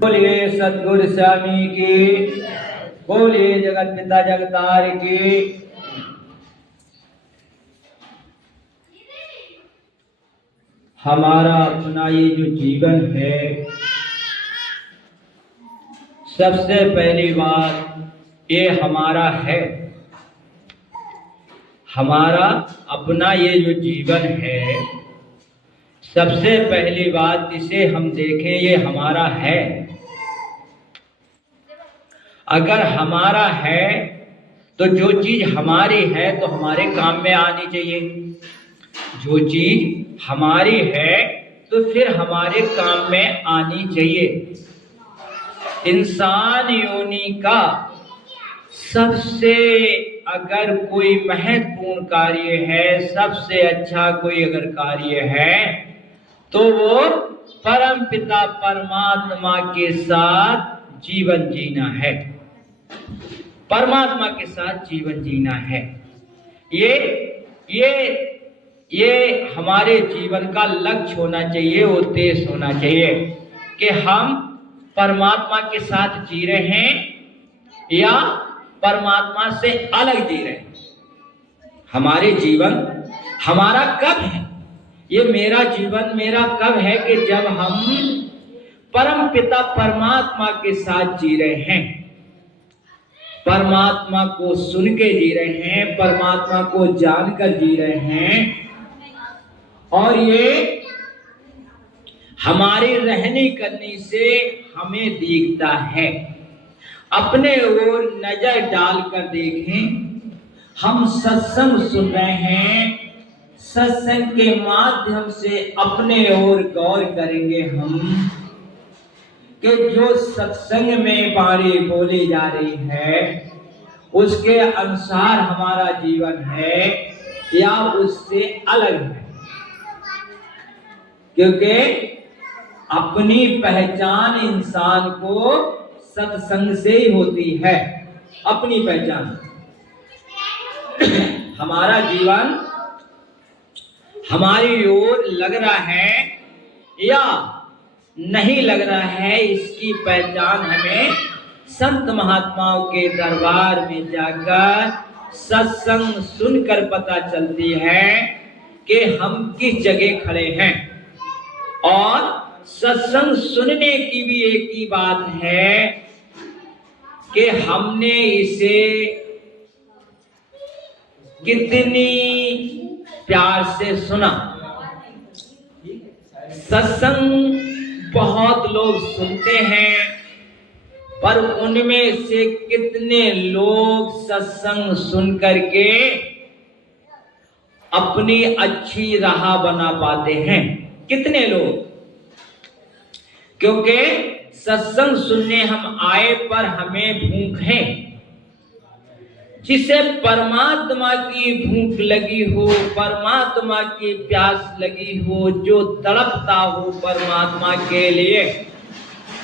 बोलिए सतगुरु स्वामी की, बोलिए जगत पिता जगतार की। हमारा अपना ये जो जीवन है, सबसे पहली बात ये हमारा है। हमारा अपना ये जो जीवन है, सबसे पहली बात इसे हम देखें, ये हमारा है। अगर हमारा है तो जो चीज हमारी है तो हमारे काम में आनी चाहिए। जो चीज हमारी है तो फिर हमारे काम में आनी चाहिए। इंसान योनि का सबसे अगर कोई महत्वपूर्ण कार्य है, सबसे अच्छा कोई अगर कार्य है तो वो परम पिता परमात्मा के साथ जीवन जीना है। परमात्मा के साथ जीवन जीना है। ये हमारे जीवन का लक्ष्य होना चाहिए, उद्देश्य होना चाहिए कि हम परमात्मा के साथ जी रहे हैं या परमात्मा से अलग जी रहे हैं। हमारे जीवन हमारा कब है? ये मेरा जीवन मेरा कब है कि जब हम परम पिता परमात्मा के साथ जी रहे हैं, परमात्मा को सुन के जी रहे हैं, परमात्मा को जानकर जी रहे हैं। और ये हमारी रहनी करनी से हमें दिखता है। अपने ओर नजर डालकर देखें, हम सत्संग सुन रहे हैं, सत्संग के माध्यम से अपने ओर गौर करेंगे हम कि जो सत्संग में बातें बोली जा रही है उसके अनुसार हमारा जीवन है या उससे अलग है। क्योंकि अपनी पहचान इंसान को सत्संग से ही होती है। अपनी पहचान हमारा जीवन हमारी ओर लग रहा है या नहीं लग रहा है, इसकी पहचान हमें संत महात्माओं के दरबार में जाकर सत्संग सुनकर पता चलती है कि हम किस जगह खड़े हैं। और सत्संग सुनने की भी एक ही बात है कि हमने इसे कितनी प्यार से सुना। सत्संग बहुत लोग सुनते हैं, पर उनमें से कितने लोग सत्संग सुन करके अपनी अच्छी राह बना पाते हैं? कितने लोग? क्योंकि सत्संग सुनने हम आए पर हमें भूख है। जिसे परमात्मा की भूख लगी हो, परमात्मा की प्यास लगी हो, जो तड़पता हो परमात्मा के लिए,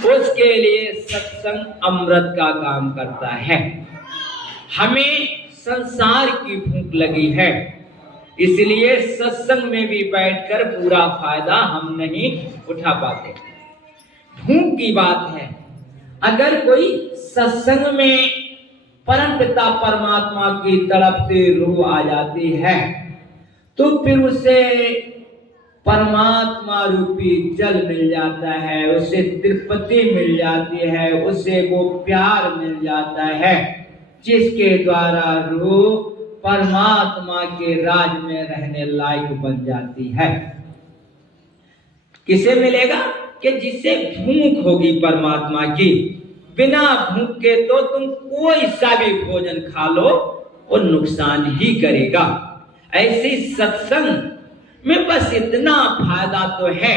उसके लिए सत्संग अमृत का काम करता है। हमें संसार की भूख लगी है, इसलिए सत्संग में भी बैठकर पूरा फायदा हम नहीं उठा पाते। भूख की बात है। अगर कोई सत्संग में परम पिता परमात्मा की तड़पती रूह आ जाती है तो फिर उसे परमात्मा रूपी जल मिल जाता है, उसे तृप्ति मिल जाती है, उसे वो प्यार मिल जाता है जिसके द्वारा रूह परमात्मा के राज में रहने लायक बन जाती है। किसे मिलेगा? कि जिसे भूख होगी परमात्मा की। बिना भूख के तो तुम कोई सा भी भोजन खा लो वो नुकसान ही करेगा। ऐसे सत्संग में बस इतना फायदा तो है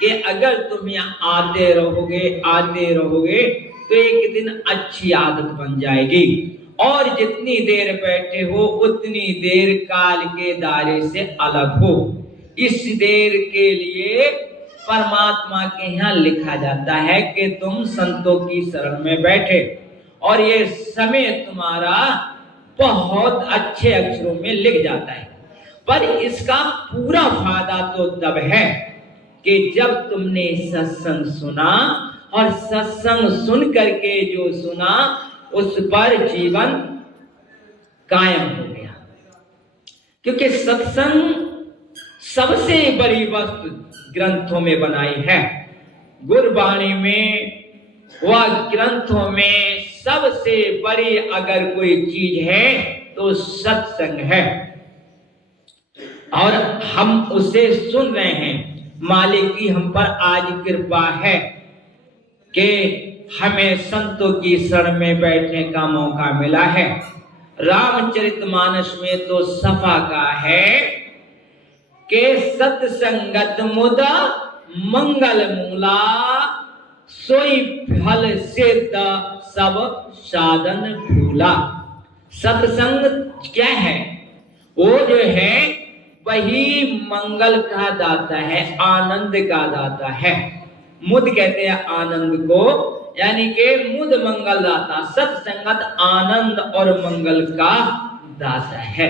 कि अगर तुम यहाँ आते रहोगे तो एक दिन अच्छी आदत बन जाएगी। और जितनी देर बैठे हो उतनी देर काल के दायरे से अलग हो। इस देर के लिए परमात्मा के यहाँ लिखा जाता है कि तुम संतों की शरण में बैठे, और ये समय तुम्हारा बहुत अच्छे अक्षरों में लिख जाता है। पर इसका पूरा फायदा तो तब है कि जब तुमने सत्संग सुना और सत्संग सुन करके जो सुना उस पर जीवन कायम हो गया। क्योंकि सत्संग सबसे बड़ी वस्तु ग्रंथों में बनाई है। गुरबाणी में व ग्रंथों में सबसे बड़ी अगर कोई चीज है तो सत्संग है, और हम उसे सुन रहे हैं। मालिक की हम पर आज कृपा है कि हमें संतों की शरण में बैठने का मौका मिला है। रामचरितमानस में तो सफा का है कि सत्संगत मुदा मंगल मूला, सोई फल सिद्ध सब साधन भूला। सत्संग क्या है? वो जो है वही मंगल का दाता है, आनंद का दाता है। मुद कहते हैं आनंद को, यानी कि मुद मंगल दाता। सत्संगत आनंद और मंगल का दाता है।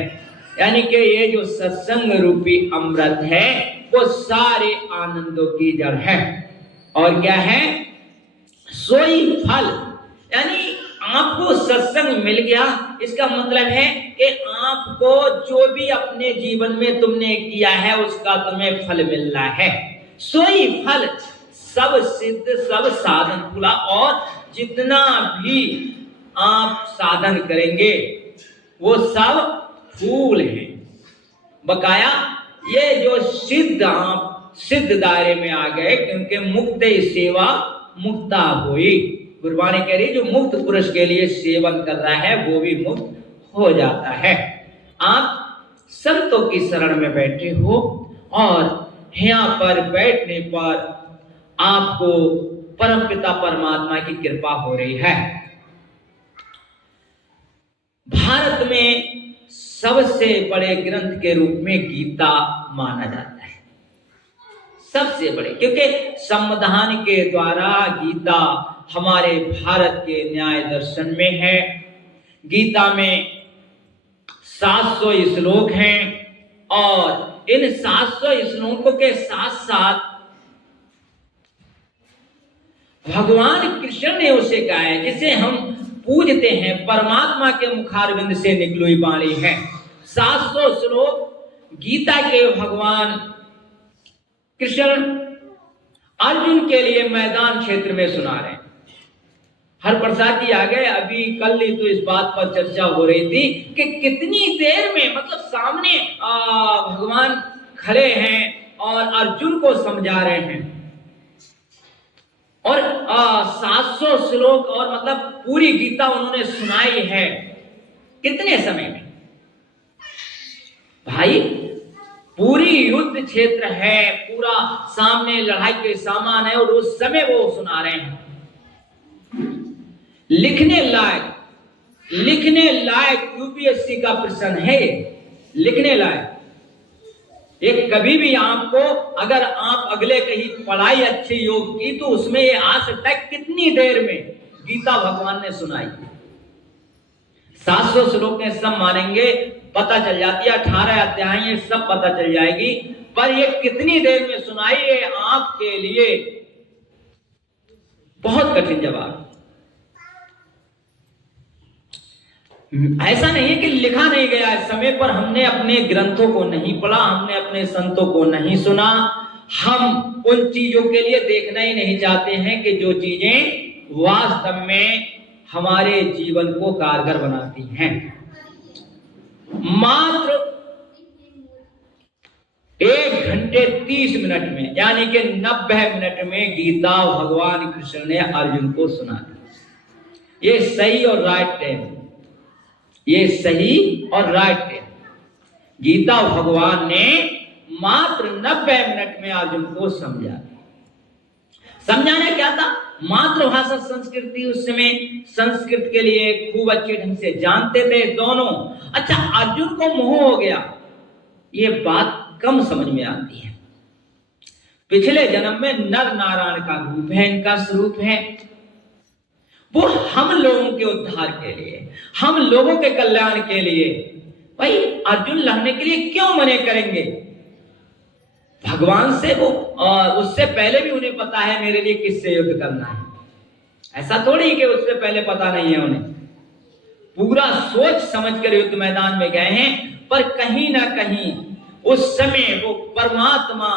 यानी कि ये जो सत्संग रूपी अमृत है वो सारे आनंदों की जड़ है। और क्या है? सोई फल, यानी आपको सत्संग मिल गया, इसका मतलब है कि आपको जो भी अपने जीवन में तुमने किया है उसका तुम्हें फल मिल रहा है। सोई फल सब सिद्ध सब साधन फूला। और जितना भी आप साधन करेंगे वो सब फूल हैं। बकाया ये जो सिद्ध, आप सिद्ध दायरे में आ गए, क्योंकि मुक्त सेवा मुक्ता हुई। गुरबाणी कह रही जो मुक्त पुरुष के लिए सेवन कर रहा है वो भी मुक्त हो जाता है। आप संतों की शरण में बैठे हो और यहाँ पर बैठने पर आपको परमपिता परमात्मा की कृपा हो रही है। भारत में सबसे बड़े ग्रंथ के रूप में गीता माना जाता है, सबसे बड़े, क्योंकि संविधान के द्वारा गीता हमारे भारत के न्याय दर्शन में है। गीता में 700 श्लोक हैं और इन 700 श्लोकों के साथ साथ भगवान कृष्ण ने उसे गाया, जिसे हम पूजते हैं, परमात्मा के मुखारविंद से निकली वाणी है। 700 श्लोक गीता के भगवान कृष्ण अर्जुन के लिए मैदान क्षेत्र में सुना रहे हैं। हर प्रसाद जी आ गए, अभी कल ही तो इस बात पर चर्चा हो रही थी कि कितनी देर में, मतलब सामने भगवान खड़े हैं और अर्जुन को समझा रहे हैं, और 700 श्लोक और मतलब पूरी गीता उन्होंने सुनाई है कितने समय में? भाई पूरी युद्ध क्षेत्र है, पूरा सामने लड़ाई के सामान है और उस समय वो सुना रहे हैं। लिखने लायक यूपीएससी का प्रश्न है, लिखने लायक। एक कभी भी आपको, अगर आप अगले कहीं पढ़ाई अच्छी योग की तो उसमें ये आ सकता है कितनी देर में गीता भगवान ने सुनाई। 700 श्लोक में सब मानेंगे, पता चल जाती है, 18 अध्याय सब पता चल जाएगी, पर ये कितनी देर में सुनाई है आपके लिए बहुत कठिन जवाब। ऐसा नहीं है कि लिखा नहीं गया है, समय पर हमने अपने ग्रंथों को नहीं पढ़ा, हमने अपने संतों को नहीं सुना। हम उन चीजों के लिए देखना ही नहीं चाहते हैं कि जो चीजें वास्तव में हमारे जीवन को कारगर बनाती हैं। मात्र 1 घंटे 30 मिनट में, यानी कि 90 मिनट में गीता भगवान कृष्ण ने अर्जुन को सुना दी। ये सही और राइट टाइम, ये सही और राइट टाइम। गीता भगवान ने मात्र 90 मिनट में अर्जुन को समझा। समझाना क्या था? मातृभाषा संस्कृति, उस समय संस्कृत के लिए खूब अच्छे ढंग से जानते थे दोनों। अच्छा, अर्जुन को मोह हो गया, ये बात कम समझ में आती है। पिछले जन्म में नर नारायण का रूप है, इनका स्वरूप है, वो हम लोगों के उद्धार के लिए, हम लोगों के कल्याण के लिए। भाई अर्जुन लड़ने के लिए क्यों मने करेंगे? भगवान से वो उससे पहले भी उन्हें पता है मेरे लिए किससे युद्ध करना है। ऐसा थोड़ी कि उससे पहले पता नहीं है उन्हें, पूरा सोच समझ कर युद्ध मैदान में गए हैं। पर कहीं ना कहीं उस समय वो परमात्मा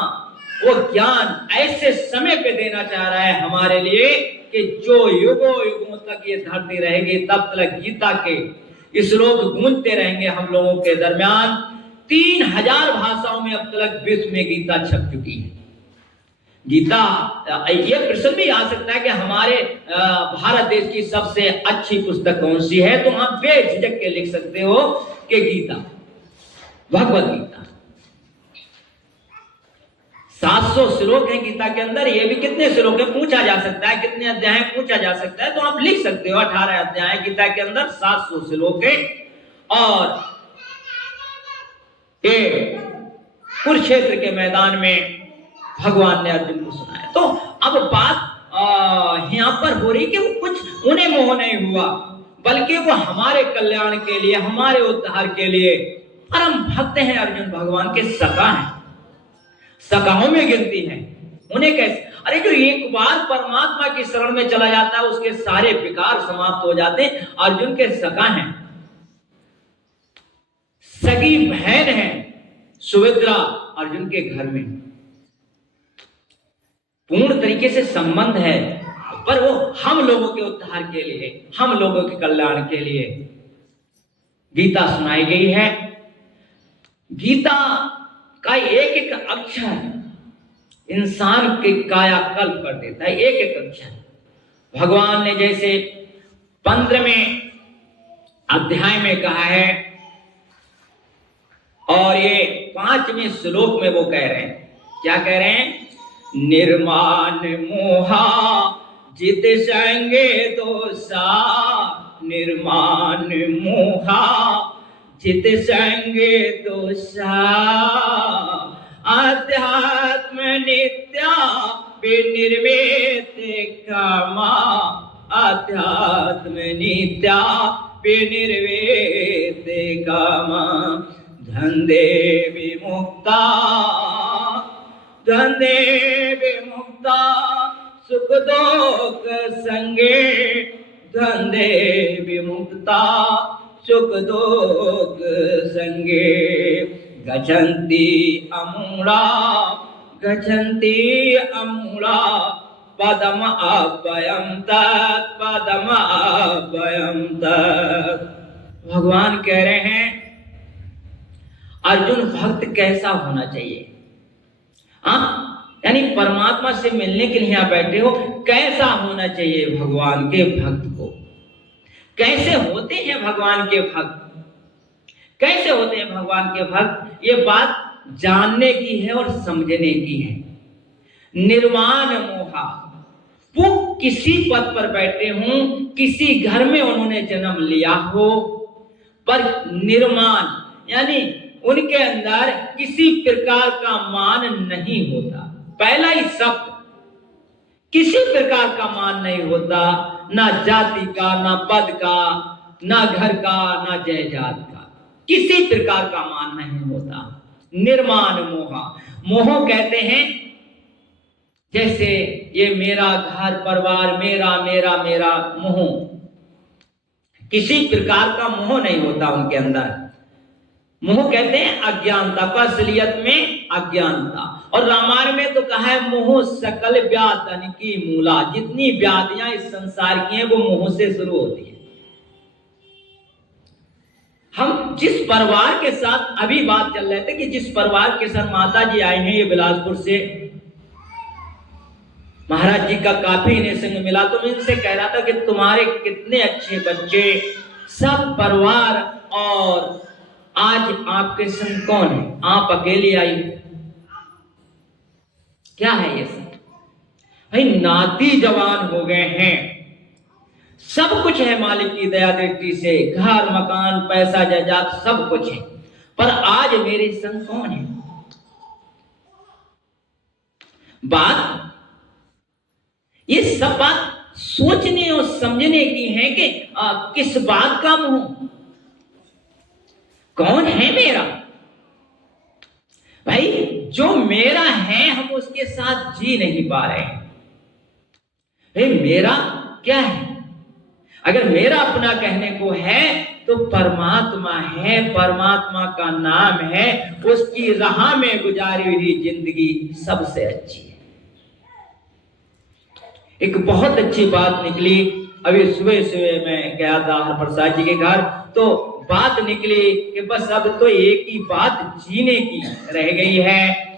वो ज्ञान ऐसे समय पे देना चाह रहा है हमारे लिए कि जो युगों युगों तक ये धरती रहेगी तब तक गीता के श्लोक गूंजते रहेंगे हम लोगों के दरमियान। 3000 भाषाओं में अब तक विश्व में गीता छप चुकी है। गीता, ये प्रश्न भी आ सकता है कि हमारे भारत देश की सबसे अच्छी पुस्तक कौन सी है, तो आप बेझिझक के लिख सकते हो कि गीता, भगवत गीता। 700 श्लोक हैं गीता के अंदर, ये भी कितने श्लोक है पूछा जा सकता है, कितने अध्याय पूछा जा सकता है, तो आप लिख सकते हो 18 अध्याय गीता के अंदर, 700 श्लोक है। और ये कुरुक्षेत्र के मैदान में भगवान ने अर्जुन को सुनाया। तो अब बात यहाँ पर हो रही कि वो कुछ उन्हें मोह नहीं हुआ, बल्कि वो हमारे कल्याण के लिए, हमारे उद्धार के लिए परम भक्त हैं। अर्जुन भगवान के सखा हैं, सखाओं में गिनती है। उन्हें कैसे, अरे जो एक बार परमात्मा की शरण में चला जाता है उसके सारे विकार समाप्त हो जाते हैं। अर्जुन के सखा हैं, सगी बहन है सुभद्रा अर्जुन के घर में, पूर्ण तरीके से संबंध है, पर वो हम लोगों के उद्धार के लिए, हम लोगों के कल्याण के लिए गीता सुनाई गई है। गीता का एक एक अक्षर इंसान के कायाकल्प कर देता है, एक एक अक्षर। भगवान ने जैसे 15वें अध्याय में कहा है और ये 5वें श्लोक में वो कह रहे हैं, क्या कह रहे हैं? निर्माण मोहा जित संगे दोषा, निर्माण मोहा जित संगे दोषा, अध्यात्म नित्या विनिर्वेद कामा, अध्यात्म नित्या विनिर्वेद कामा, धंधे विमुक्ता, धंधे विमुक्ता सुख दुख संगे, धंधे विमुक्ता सुख दुख संगे, गच्छन्ति अमूढ़ा, गच्छन्ति अमूढ़ा, पदम अभयम तत्, पदम अभयम तत्। भगवान कह रहे हैं अर्जुन भक्त कैसा होना चाहिए? यानी परमात्मा से मिलने के लिए यहां बैठे हो, कैसा होना चाहिए भगवान के भक्त को? कैसे होते हैं भगवान के भक्त? कैसे होते हैं भगवान के भक्त? ये बात जानने की है और समझने की है। निर्माण मोहा, वो किसी पद पर बैठे हों, किसी घर में उन्होंने जन्म लिया हो, पर निर्माण यानी उनके अंदर किसी प्रकार का मान नहीं होता। पहला ही शब्द, किसी प्रकार का मान नहीं होता, ना जाति का, ना पद का, ना घर का, ना जायदाद का, किसी प्रकार का मान नहीं होता। निर्माण मोहा, मोह कहते हैं जैसे ये मेरा घर परिवार, मेरा मेरा मेरा मोह, किसी प्रकार का मोह नहीं होता उनके अंदर। मोह कहते हैं अज्ञानता को, असलियत में अज्ञानता। और रामायण में तो कहा है मोह सकल व्याधन की मूला, जितनी व्याधियां इस संसार की हैं वो मोह से शुरू होती है। हम जिस परिवार के साथ अभी बात चल रहे थे कि जिस परिवार के साथ माता जी आए हैं ये बिलासपुर से, महाराज जी का काफी इन्हें संग मिला, तो मैं इनसे कह रहा था कि तुम्हारे कितने अच्छे बच्चे, सब परिवार, और आज आपके संग कौन है? आप अकेले आई, क्या है ये सब? भाई नाती जवान हो गए हैं, सब कुछ है मालिक की दया दृष्टि से, घर मकान पैसा जायदाद सब कुछ है, पर आज मेरे संग कौन है? बात, ये सब बात सोचने और समझने की है कि किस बात का मोह, कौन है मेरा? भाई जो मेरा है हम उसके साथ जी नहीं पा रहे हैं। मेरा क्या है? अगर मेरा अपना कहने को है तो परमात्मा है, परमात्मा का नाम है, उसकी राह में गुजारी हुई जिंदगी सबसे अच्छी है। एक बहुत अच्छी बात निकली, अभी सुबह सुबह मैं गया था हरप्रसाद जी के घर, तो बात निकली कि बस अब तो एक ही बात जीने की रह गई है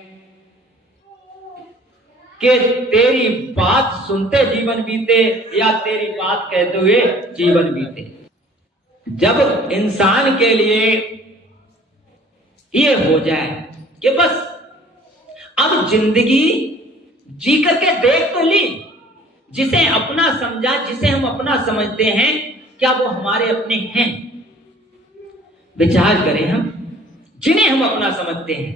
कि तेरी बात सुनते जीवन बीते या तेरी बात कहते हुए जीवन बीते। जब इंसान के लिए ये हो जाए कि बस अब जिंदगी जी करके देख तो ली, जिसे अपना समझा, जिसे हम अपना समझते हैं, क्या वो हमारे अपने हैं? विचार करें हम, जिन्हें हम अपना समझते हैं।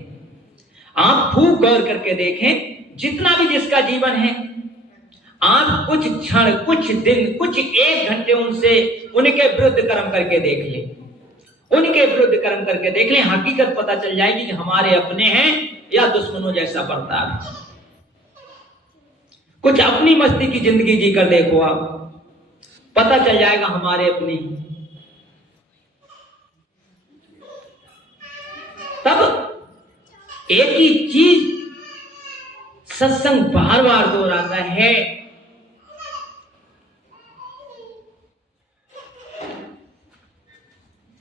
आप खूब गौर करके देखें, जितना भी जिसका जीवन है, आप कुछ क्षण, कुछ दिन, कुछ एक घंटे उनके विरुद्ध कर्म करके देख ले, उनके विरुद्ध कर्म करके देख ले, हकीकत पता चल जाएगी कि हमारे अपने हैं या दुश्मनों जैसा बर्ताव है। कुछ अपनी मस्ती की जिंदगी जीकर देखो, आप पता चल जाएगा हमारे अपने। तब एक ही चीज सत्संग बार बार दोहराता है,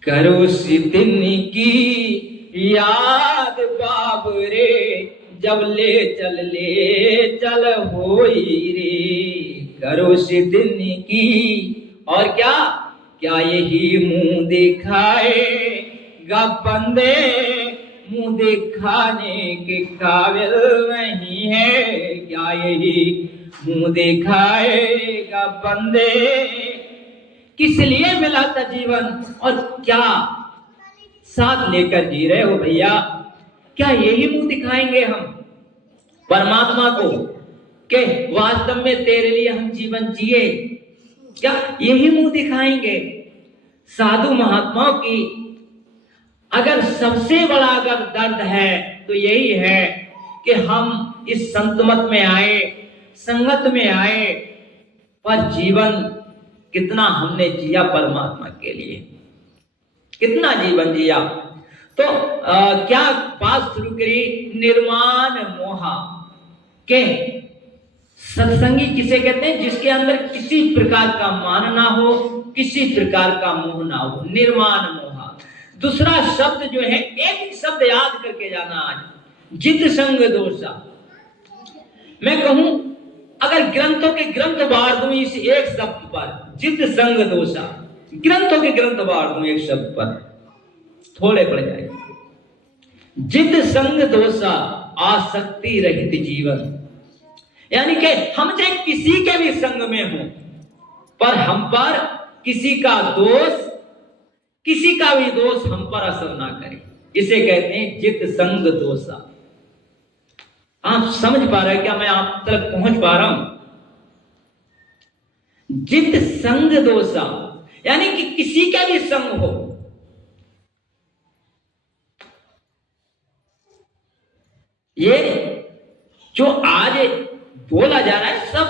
करो सी दिन की याद बाबरे, जब ले चल होई रे। करो सी दिन की, और क्या क्या यही मुंह दिखाएगा बंदे, मुंह दिखाने के काबिल नहीं है। क्या यही मुंह दिखाएगा बंदे, किस लिए मिला था जीवन और क्या साथ लेकर जी रहे हो भैया? क्या यही मुंह दिखाएंगे हम परमात्मा को कि वास्तव में तेरे लिए हम जीवन जिए? क्या यही मुंह दिखाएंगे? साधु महात्माओं की अगर सबसे बड़ा अगर दर्द है तो यही है कि हम इस संतमत में आए, संगत में आए, पर जीवन कितना हमने जिया परमात्मा के लिए, कितना जीवन जिया। तो क्या बात शुरू करी, निर्माण मोहा के सत्संगी किसे कहते हैं? जिसके अंदर किसी प्रकार का मान ना हो, किसी प्रकार का मोह ना हो, निर्माण मोहा। दूसरा शब्द जो है, एक शब्द याद करके जाना आज, जित संग दोषा। मैं कहूं अगर ग्रंथों के ग्रंथ बार दूं इस एक शब्द पर, जित संग दोषा, ग्रंथों के ग्रंथ बार दूं एक शब्द पर, थोड़े पड़ जाए। जित संग दोषा, आसक्ति रहित जीवन। यानी कि हम चाहे किसी के भी संग में हो, पर हम पर किसी का दोष, किसी का भी दोष हम पर असर ना करे, इसे कहते हैं जित संग दोषा। आप समझ पा रहे हैं क्या? मैं आप तक पहुंच पा रहा हूं? जित संग दोषा यानी कि किसी का भी संग हो, ये जो आज बोला जा रहा है सब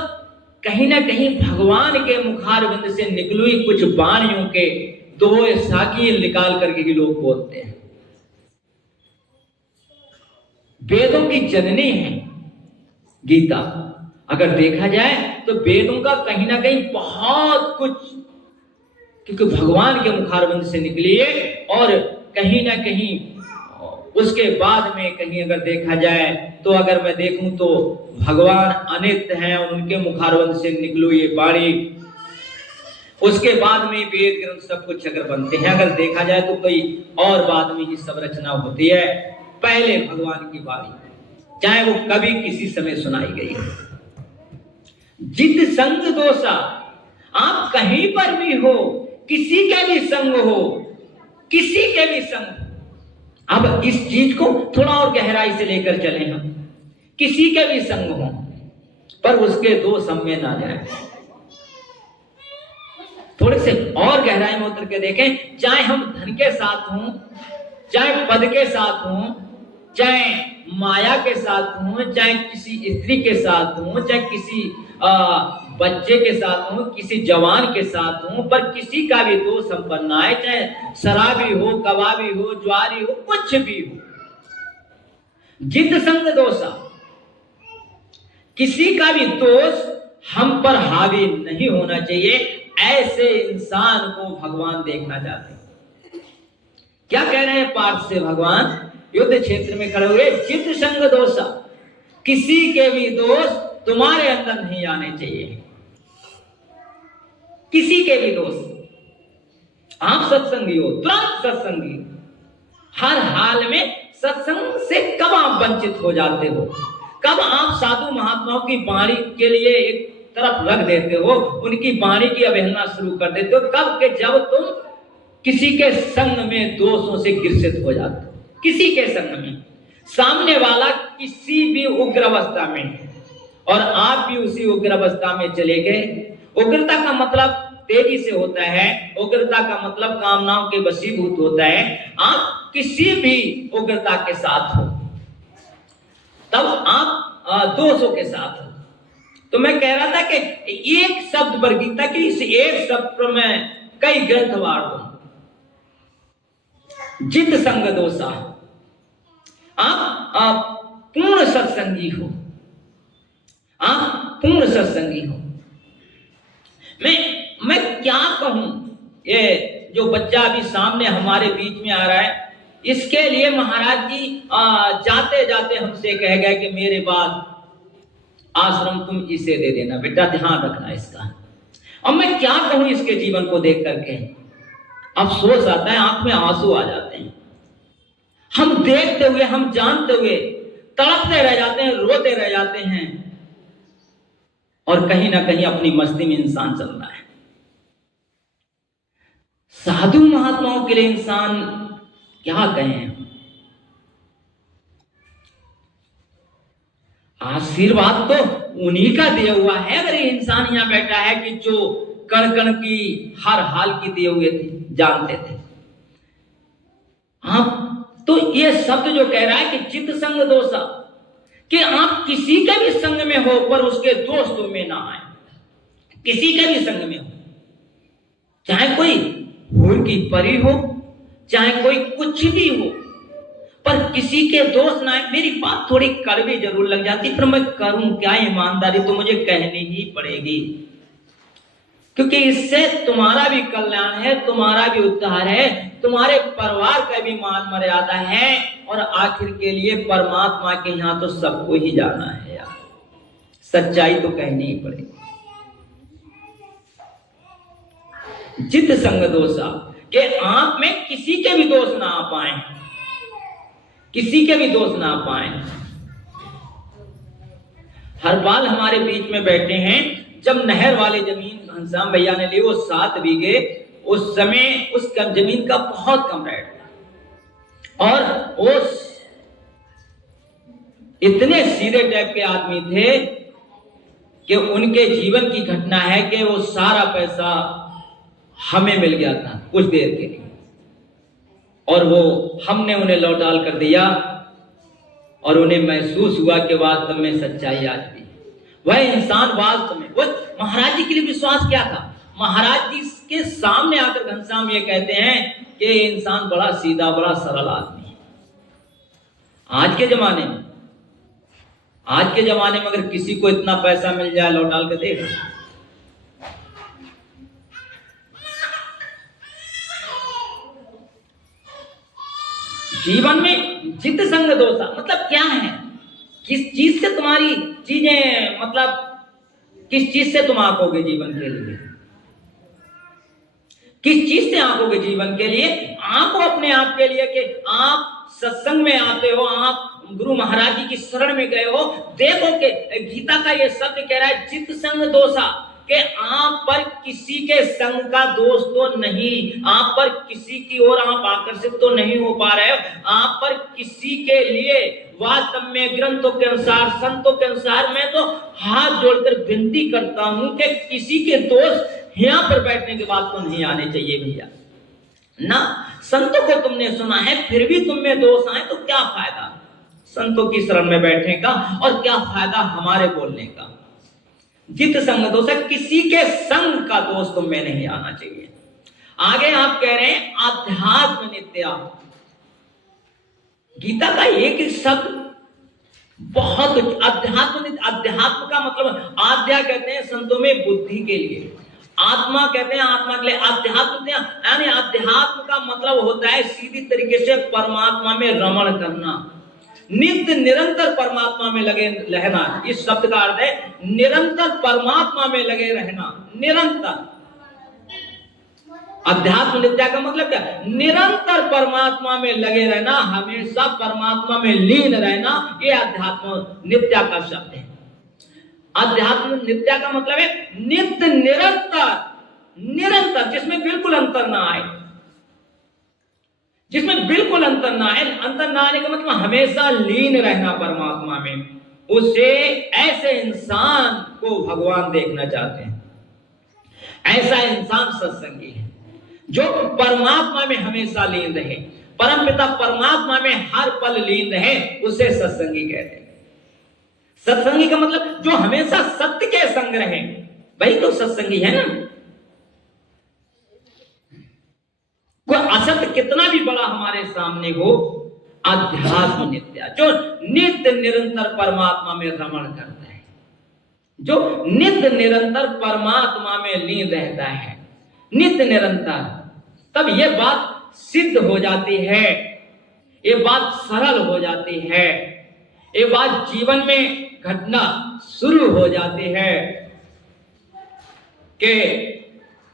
कहीं ना कहीं भगवान के मुखारबिंद से निकली हुई कुछ वाणियों के दोहे साकी निकाल करके भी लोग बोलते हैं। वेदों की जननी है गीता। अगर देखा जाए तो वेदों का कहीं ना कहीं बहुत कुछ, क्योंकि भगवान के मुखारबिंद से निकली है, और कहीं ना कहीं उसके बाद में कहीं अगर देखा जाए तो, अगर मैं देखूं तो भगवान अनित्य हैं और उनके मुखारबिंद से निकली ये वाणी, उसके बाद में वेद ग्रंथ सब कुछ अगर बनते हैं, अगर देखा जाए तो कोई और बाद में ही सब रचना होती है। पहले भगवान की वाणी, चाहे वो कभी किसी समय सुनाई गई है। जित संग दोषा, आप कहीं पर भी हो, किसी के भी संग हो, किसी के भी संग। अब इस चीज को थोड़ा और गहराई से लेकर चले हम, किसी के भी संग हो पर उसके दोष हम में ना जाए। थोड़े से और गहराई में उतर के देखें, चाहे हम धन के साथ हों, चाहे पद के साथ हों, चाहे माया के साथ हो, चाहे किसी स्त्री के साथ हो, चाहे किसी बच्चे के साथ हो, किसी जवान के साथ हो, पर किसी का भी दोष हम पर ना आए, चाहे शराबी हो, कबाबी हो, ज्वारी हो, कुछ भी हो। जित संग दोषा, किसी का भी दोष हम पर हावी नहीं होना चाहिए। ऐसे इंसान को भगवान देखना चाहते हैं। क्या कह रहे हैं पार्थ से भगवान? युद्ध क्षेत्र में खड़े हुए, जित संग दोषा, किसी के भी दोष तुम्हारे अंदर नहीं आने चाहिए। किसी के भी दोष। आप सत्संगी हो, तुरंत सत्संगी, हर हाल में सत्संग से कब आप वंचित हो जाते हो, कब आप साधु महात्माओं की वाणी के लिए एक तरफ रख देते हो, उनकी वाणी की अवहेलना शुरू कर देते हो, कब के जब तुम किसी के संग में दोषों से ग्रसित हो जाते हो। किसी के संग में, सामने वाला किसी भी उग्र अवस्था में और आप भी उसी उग्र अवस्था में चले गए। उग्रता का मतलब तेजी से होता है, उग्रता का मतलब कामनाओं के वशीभूत होता है। आप किसी भी उग्रता के साथ हो तब आप दोषों के साथ हो। तो मैं कह रहा था कि एक शब्द पर गीता की, इस एक शब्द पर मैं कई ग्रंथ वार दूं। जित संग दोषा, आप पूर्ण सत्संगी हो, आप पूर्ण सत्संगी हो। मैं क्या कहूं, ये जो बच्चा अभी सामने हमारे बीच में आ रहा है, इसके लिए महाराज जी जाते जाते हमसे कह गए कि मेरे बाद आश्रम तुम इसे दे देना बेटा, ध्यान रखना इसका। अब मैं क्या कहूं इसके जीवन को देख करके, अफसोस आता है, आंख में आंसू आ जाते हैं। हम देखते हुए, हम जानते हुए तड़पते रह जाते हैं, रोते रह जाते हैं, और कहीं ना कहीं अपनी मस्ती में इंसान चल रहा है। साधु महात्माओं के लिए इंसान क्या कहें, आशीर्वाद तो उन्हीं का दिया हुआ है। अगर ये इंसान यहाँ बैठा है कि जो कण कण की हर हाल की दिए हुए थे, जानते थे। आप तो ये शब्द जो कह रहा है कि चित्त संग दोषा, कि आप किसी के भी संग में हो पर उसके दोष तुम में ना आए। किसी के भी संग में हो, चाहे कोई भूल की परी हो, चाहे कोई कुछ भी हो, पर किसी के दोष ना आए। मेरी बात थोड़ी कड़वी जरूर लग जाती, पर मैं करूं क्या, ईमानदारी तो मुझे कहनी ही पड़ेगी, क्योंकि इससे तुम्हारा भी कल्याण है, तुम्हारा भी उद्धार है, तुम्हारे परिवार का भी मान मर्यादा है, और आखिर के लिए परमात्मा के यहाँ तो सबको ही जाना है यार। सच्चाई तो कहनी ही पड़ेगी। जित संग दोषा, कि आप में किसी के भी दोष ना आ पाए, किसी के भी दोष ना आ पाए। हर बाल हमारे बीच में बैठे हैं। जब नहर वाली जमीन घनश्याम भैया ने ली, वो 7 बीघे, उस समय उस जमीन का बहुत कम रेट था, और वो इतने सीधे टाइप के आदमी थे कि उनके जीवन की घटना है कि वो सारा पैसा हमें मिल गया था कुछ देर के लिए, और वो हमने उन्हें लौटाल कर दिया, और उन्हें महसूस हुआ कि वास्तव में सच्चाई आज भी वह इंसान वास्तव में, वो महाराज जी के लिए विश्वास क्या था। महाराज जी के सामने आकर घनश्याम ये कहते हैं कि इंसान बड़ा सीधा, बड़ा सरल आदमी है। आज के जमाने में, आज के जमाने में अगर किसी को इतना पैसा मिल जाए, लौटाल कर देगा। जीवन में जित संग दोषा मतलब क्या है, किस चीज से तुम्हारी चीजें, मतलब किस चीज से तुम आंकोगे जीवन के लिए, किस चीज से आंकोगे जीवन के लिए। आंको अपने आप के लिए कि आप सत्संग में आते हो, आप गुरु महाराज जी की शरण में गए हो। देखो कि गीता का ये शब्द कह रहा है जित संग दोषा, कि आप पर किसी के संग का दोष तो नहीं, आप पर किसी की ओर आप आकर्षित तो नहीं हो पा रहे हो। आप पर किसी के लिए वास्तव में ग्रंथों के अनुसार, संतों के अनुसार मैं तो हाथ जोड़कर विनती करता हूं कि किसी के दोष यहाँ पर बैठने के बाद तो नहीं आने चाहिए भैया ना। संतों को तुमने सुना है, फिर भी तुम में दोष आए तो क्या फायदा। संतों की शरण में बैठने का, और क्या फायदा हमारे बोलने का। जित संग दोष है, किसी के संग का दोष तुम में नहीं आना चाहिए। आगे आप कह रहे हैं आध्यात्म नित्या। गीता का एक एक शब्द बहुत अध्यात्म का मतलब, आद्या कहते हैं संतों में बुद्धि के लिए, आत्मा कहते हैं आत्मा के लिए, अध्यात्म यानी अध्यात्म का मतलब होता है सीधी तरीके से परमात्मा में रमण करना, नित्य निरंतर परमात्मा में लगे रहना। इस शब्द का अर्थ है निरंतर परमात्मा में लगे रहना, निरंतर। अध्यात्म नित्या का मतलब क्या? निरंतर परमात्मा में लगे रहना, हमेशा परमात्मा में लीन रहना, ये अध्यात्म नित्या का शब्द है। अध्यात्म नित्या का मतलब है नित्य निरंतर, निरंतर जिसमें बिल्कुल अंतर ना आए, जिसमें बिल्कुल अंतर ना आए। अंतर ना आने का मतलब हमेशा लीन रहना परमात्मा में। उसे ऐसे इंसान को भगवान देखना चाहते हैं। ऐसा इंसान सत्संगी है जो परमात्मा में हमेशा लीन रहे, परमपिता परमात्मा में हर पल लीन रहे, उसे सत्संगी कहते हैं। सत्संगी का मतलब जो हमेशा सत्य के संग रहे, वही तो सत्संगी है ना। कोई असत्य कितना भी बड़ा हमारे सामने हो, अध्यात्म नित्या जो नित्य निरंतर परमात्मा में रमण करता है, जो नित्य निरंतर परमात्मा में लीन रहता है, नित्य निरंतर, तब ये बात सिद्ध हो जाती है, ये बात सरल हो जाती है, ये बात जीवन में घटना शुरू हो जाती है कि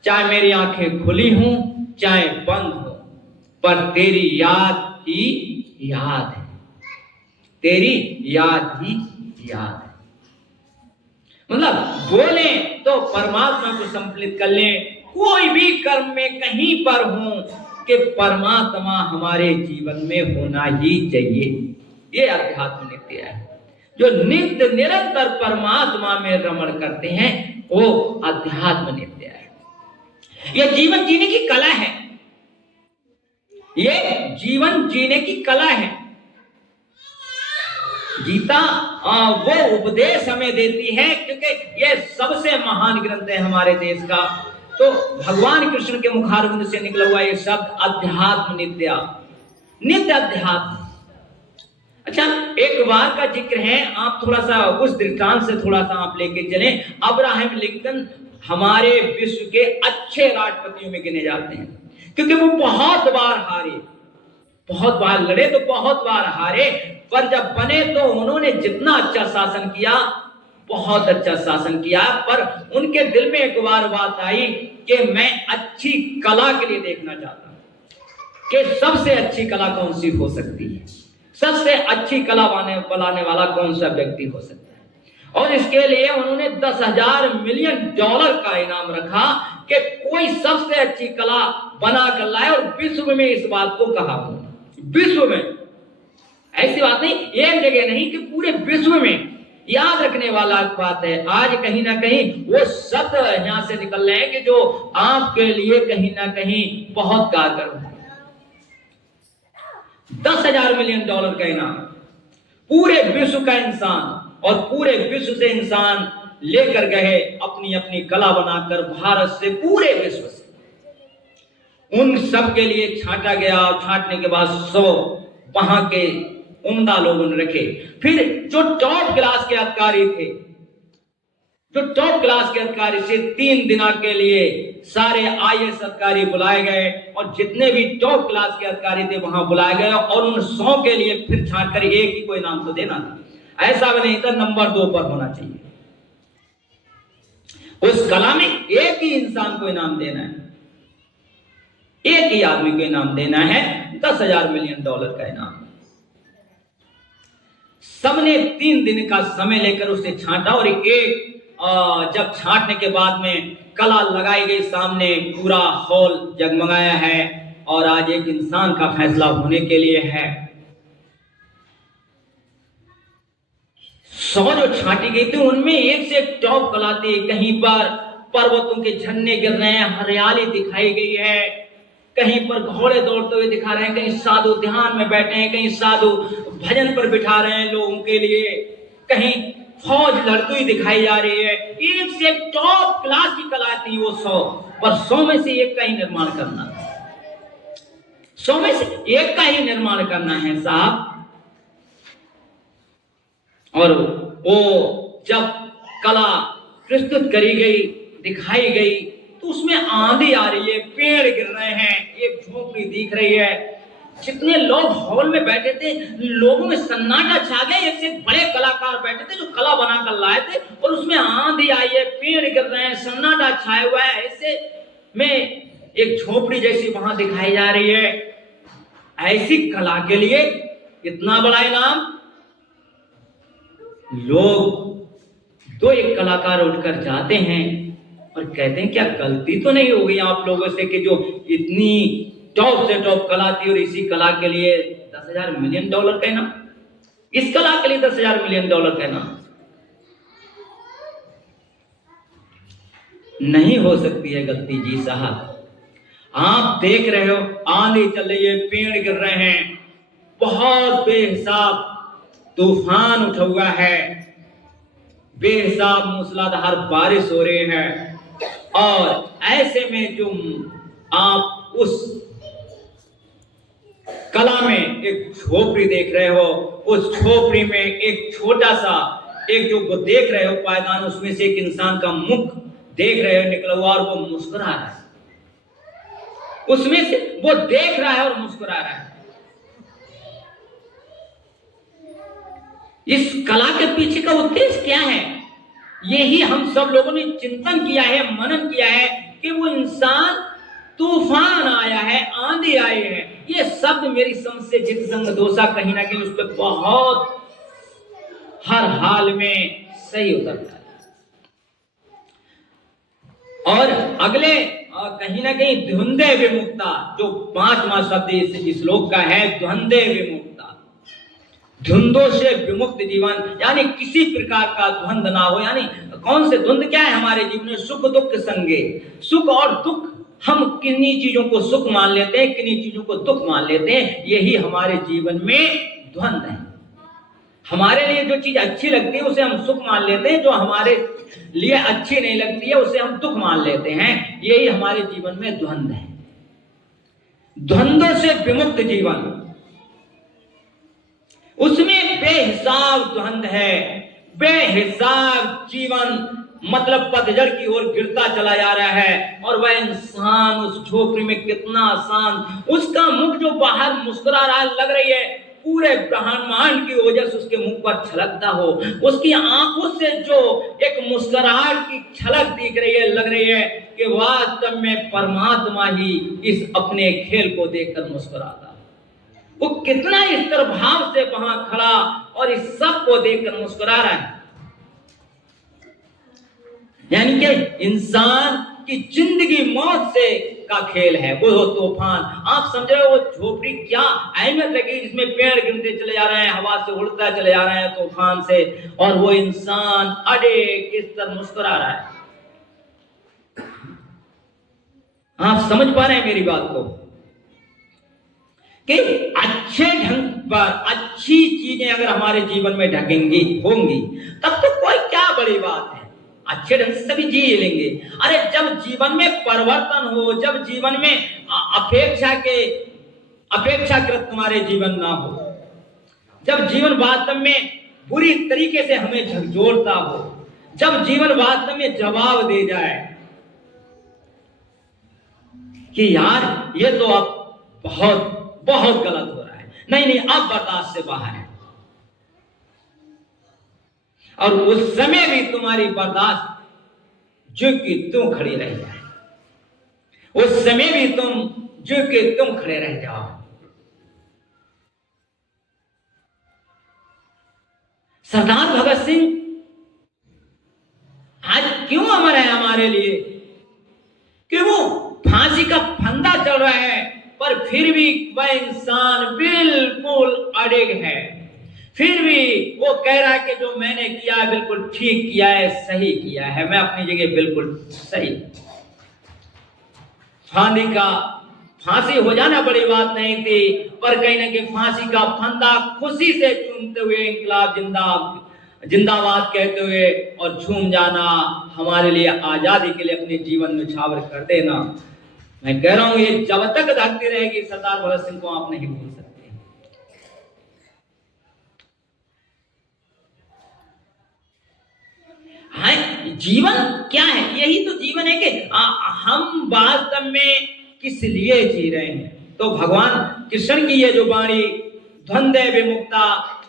चाहे मेरी आंखें खुली हों चाहे बंद हो, पर तेरी याद ही याद है, तेरी याद ही याद है। मतलब बोले तो परमात्मा को सम्मिलित कर लें, कोई भी कर्म में कहीं पर हो कि परमात्मा हमारे जीवन में होना ही चाहिए। ये अध्यात्म नित्य है। जो नित्य निरंतर परमात्मा में रमण करते हैं वो अध्यात्म नित्य है। ये जीवन जीने की कला है, ये जीवन जीने की कला है। गीता वो उपदेश हमें देती है क्योंकि ये सबसे महान ग्रंथ है हमारे देश का। तो भगवान कृष्ण के मुखारविंद से निकला हुआ ये शब्द अध्यात्म नित्या, नित्य अध्यात्म। अच्छा, एक बार का जिक्र है, आप थोड़ा सा उस दृष्टांत से थोड़ा सा आप लेके चलें। अब्राहम लिंकन हमारे विश्व के अच्छे राष्ट्रपतियों में गिने जाते हैं क्योंकि वो बहुत बार हारे, बहुत बार लड़े तो बहुत बार हारे, पर जब बने तो उन्होंने जितना अच्छा शासन किया, बहुत अच्छा शासन किया। पर उनके दिल में एक बार बात आई कि मैं अच्छी कला के लिए देखना चाहता हूं कि सबसे अच्छी कला कौन सी हो सकती है, सबसे अच्छी कला बनाने वाला कौन सा व्यक्ति हो सकता है। और इसके लिए उन्होंने 10,000 मिलियन डॉलर का इनाम रखा कि कोई सबसे अच्छी कला बना कर लाए, और विश्व में इस बात को कहा, विश्व में, ऐसी बात नहीं एक जगह नहीं कि पूरे विश्व में। याद रखने वाला बात है, आज कहीं ना कहीं वो शब्द यहां से निकल रहे हैं कि जो आपके लिए कहीं ना कहीं बहुत कारगर हो। 10,000 मिलियन डॉलर का इनाम, पूरे विश्व का इंसान, और पूरे विश्व से इंसान लेकर गए अपनी अपनी कला बनाकर, भारत से पूरे विश्व से उन सब के लिए छांटा गया। और छांटने के बाद 100 वहां के उम्दा लोगों ने रखे। फिर जो टॉप क्लास के अधिकारी थे, जो टॉप क्लास के अधिकारी से 3 दिन के लिए सारे IAS अधिकारी बुलाए गए, और जितने भी टॉप क्लास के अधिकारी थे वहां बुलाए गए, और उन 100 के लिए फिर छांट कर एक ही कोई नाम तो देना था, ऐसा भी नहीं था नंबर 2 पर होना चाहिए। उस कला में एक ही इंसान को इनाम देना है, एक ही आदमी को इनाम देना है, 10,000 मिलियन डॉलर का इनाम। सबने 3 दिन का समय लेकर उसे छांटा, और एक जब छांटने के बाद में कला लगाई गई सामने, पूरा हॉल जगमगाया है, और आज एक इंसान का फैसला होने के लिए है। 100 जो छांटी गई थी उनमें एक से एक टॉप कला थी। कहीं पर पर्वतों के झरने गिर रहे हैं, हरियाली दिखाई गई है, कहीं पर घोड़े दौड़ते हुए दिखा रहे हैं, कहीं साधु ध्यान में बैठे हैं, कहीं साधु भजन पर बिठा रहे हैं लोगों के लिए, कहीं फौज लड़ती हुई दिखाई जा रही है, एक से एक टॉप क्लास की कला थी वो 100, पर 100 में से एक का ही निर्माण करना, 100 में से एक का ही निर्माण करना है साहब। और वो जब कला प्रस्तुत करी गई, दिखाई गई, तो उसमें आंधी आ रही है, पेड़ गिर रहे हैं, एक झोपड़ी दिख रही है। जितने लोग हॉल में बैठे थे, लोगों में सन्नाटा छा गया। एक से बड़े कलाकार बैठे थे जो कला बनाकर लाए थे, और उसमें आंधी आई है, पेड़ गिर रहे हैं, सन्नाटा छाया हुआ है। ऐसे में एक झोपड़ी जैसी वहां दिखाई जा रही है। ऐसी कला के लिए इतना बड़ा इनाम। लोग दो एक कलाकार उठकर जाते हैं और कहते हैं क्या गलती तो नहीं हो गई आप लोगों से कि जो इतनी टॉप से टॉप कला थी और इसी कला के लिए $10,000 मिलियन का इनाम, इस कला के लिए $10,000 मिलियन का इनाम। नहीं हो सकती है गलती जी साहब। आप देख रहे हो आंधी चल रही है, पेड़ गिर रहे हैं, बहुत बेहिसाब तूफान उठा हुआ है, बेहिसाब मूसलाधार बारिश हो रही है, और ऐसे में जो आप उस कला में एक झोपड़ी देख रहे हो, उस झोपड़ी में एक छोटा सा एक जो देख रहे हो पायदान, उसमें से एक इंसान का मुख देख रहे हो निकला हुआ, और वो मुस्कुरा रहा है। उसमें से वो देख रहा है और मुस्कुरा रहा है। इस कला के पीछे का उद्देश्य क्या है? यही हम सब लोगों ने चिंतन किया है, मनन किया है कि वो इंसान, तूफान आया है, आंधी आई है, ये शब्द मेरी समझ से जित संग दोषा कहीं ना कहीं उस पर बहुत हर हाल में सही उतरता है। और अगले कहीं ना कहीं द्वंद्व विमुक्ता, जो 5वां शब्द इस श्लोक का है, द्वंद्व विमुक्ता, द्वंद्वों से विमुक्त जीवन, यानी किसी प्रकार का द्वंद्व ना हो। यानी कौन से द्वंद्व क्या है हमारे जीवन में? सुख दुख संगे, सुख और दुख, हम किन्हीं चीजों को सुख मान लेते हैं, किन्हीं चीजों को दुख मान लेते हैं। यही हमारे जीवन में द्वंद्व है। हमारे लिए जो चीज अच्छी लगती है उसे हम सुख मान लेते हैं, जो हमारे लिए अच्छी नहीं लगती है उसे हम दुख मान लेते हैं। यही हमारे जीवन में द्वंद्व है। द्वंद्व से विमुक्त जीवन, उसमें बेहिसाब द्वंद्व है, बेहिसाब जीवन, मतलब पतझड़ की ओर गिरता चला जा रहा है। और वह इंसान उस झोपड़ी में कितना आसान, उसका मुख जो बाहर मुस्कुरा रहा लग रही है, पूरे ब्रह्मांड की ओजस उसके मुख पर छलकता हो, उसकी आंखों से जो एक मुस्कुराहट की छलक दिख रही है, लग रही है कि वास्तव में परमात्मा ही इस अपने खेल को देखकर मुस्कुराता। वो कितना स्थिर भाव से वहां खड़ा और इस सब को देखकर मुस्कुरा रहा है। यानी कि इंसान की जिंदगी मौत से का खेल है वो तूफान। आप समझ रहे हो वो झोपड़ी क्या अहमियत रखी, जिसमें पेड़ गिरते चले जा रहे हैं, हवा से उड़ता चले जा रहे हैं तूफान से, और वो इंसान अड़े किस तरह मुस्कुरा रहा है। आप समझ पा रहे हैं मेरी बात को कि अच्छे ढंग पर अच्छी चीजें अगर हमारे जीवन में ढकेंगी होंगी तब तो कोई क्या बड़ी बात है, अच्छे ढंग से सभी जी लेंगे। अरे जब जीवन में परिवर्तन हो, जब जीवन में अपेक्षाकृत तुम्हारे जीवन ना हो, जब जीवन वास्तव में बुरी तरीके से हमें झकझोरता हो, जब जीवन वास्तव में जवाब दे जाए कि यार ये तो अब बहुत बहुत गलत हो रहा है, नहीं अब बर्दाश्त से बाहर है, और उस समय भी तुम्हारी बर्दाश्त जो कि तुम खड़ी रह जाए, उस समय भी तुम जो कि तुम खड़े रह जाओ। सरदार भगत सिंह आज क्यों अमर है हमारे लिए? कि वो फांसी का फंदा चल रहा है, पर फिर भी वह इंसान बिल्कुल अड़िग है। फिर भी वो कह रहा है कि जो मैंने किया है बिल्कुल ठीक किया है, सही किया है, मैं अपनी जगह बिल्कुल सही। फांसी हो जाना बड़ी बात नहीं थी, पर कहीं ना कहीं फांसी का फंदा खुशी से चूमते हुए इंकलाब जिंदाबाद कहते हुए और झूम जाना, हमारे लिए आजादी के लिए अपने जीवन में न्यौछावर कर देना। मैं कह रहा हूं ये जब तक धकती रहेगी सरदार भगत सिंह को आप नहीं भूल सकते। हाँ, जीवन क्या है? यही तो जीवन है कि हम वास्तव में किस लिए जी रहे हैं। तो भगवान कृष्ण की ये जो वाणी द्वंद्व विमुक्ता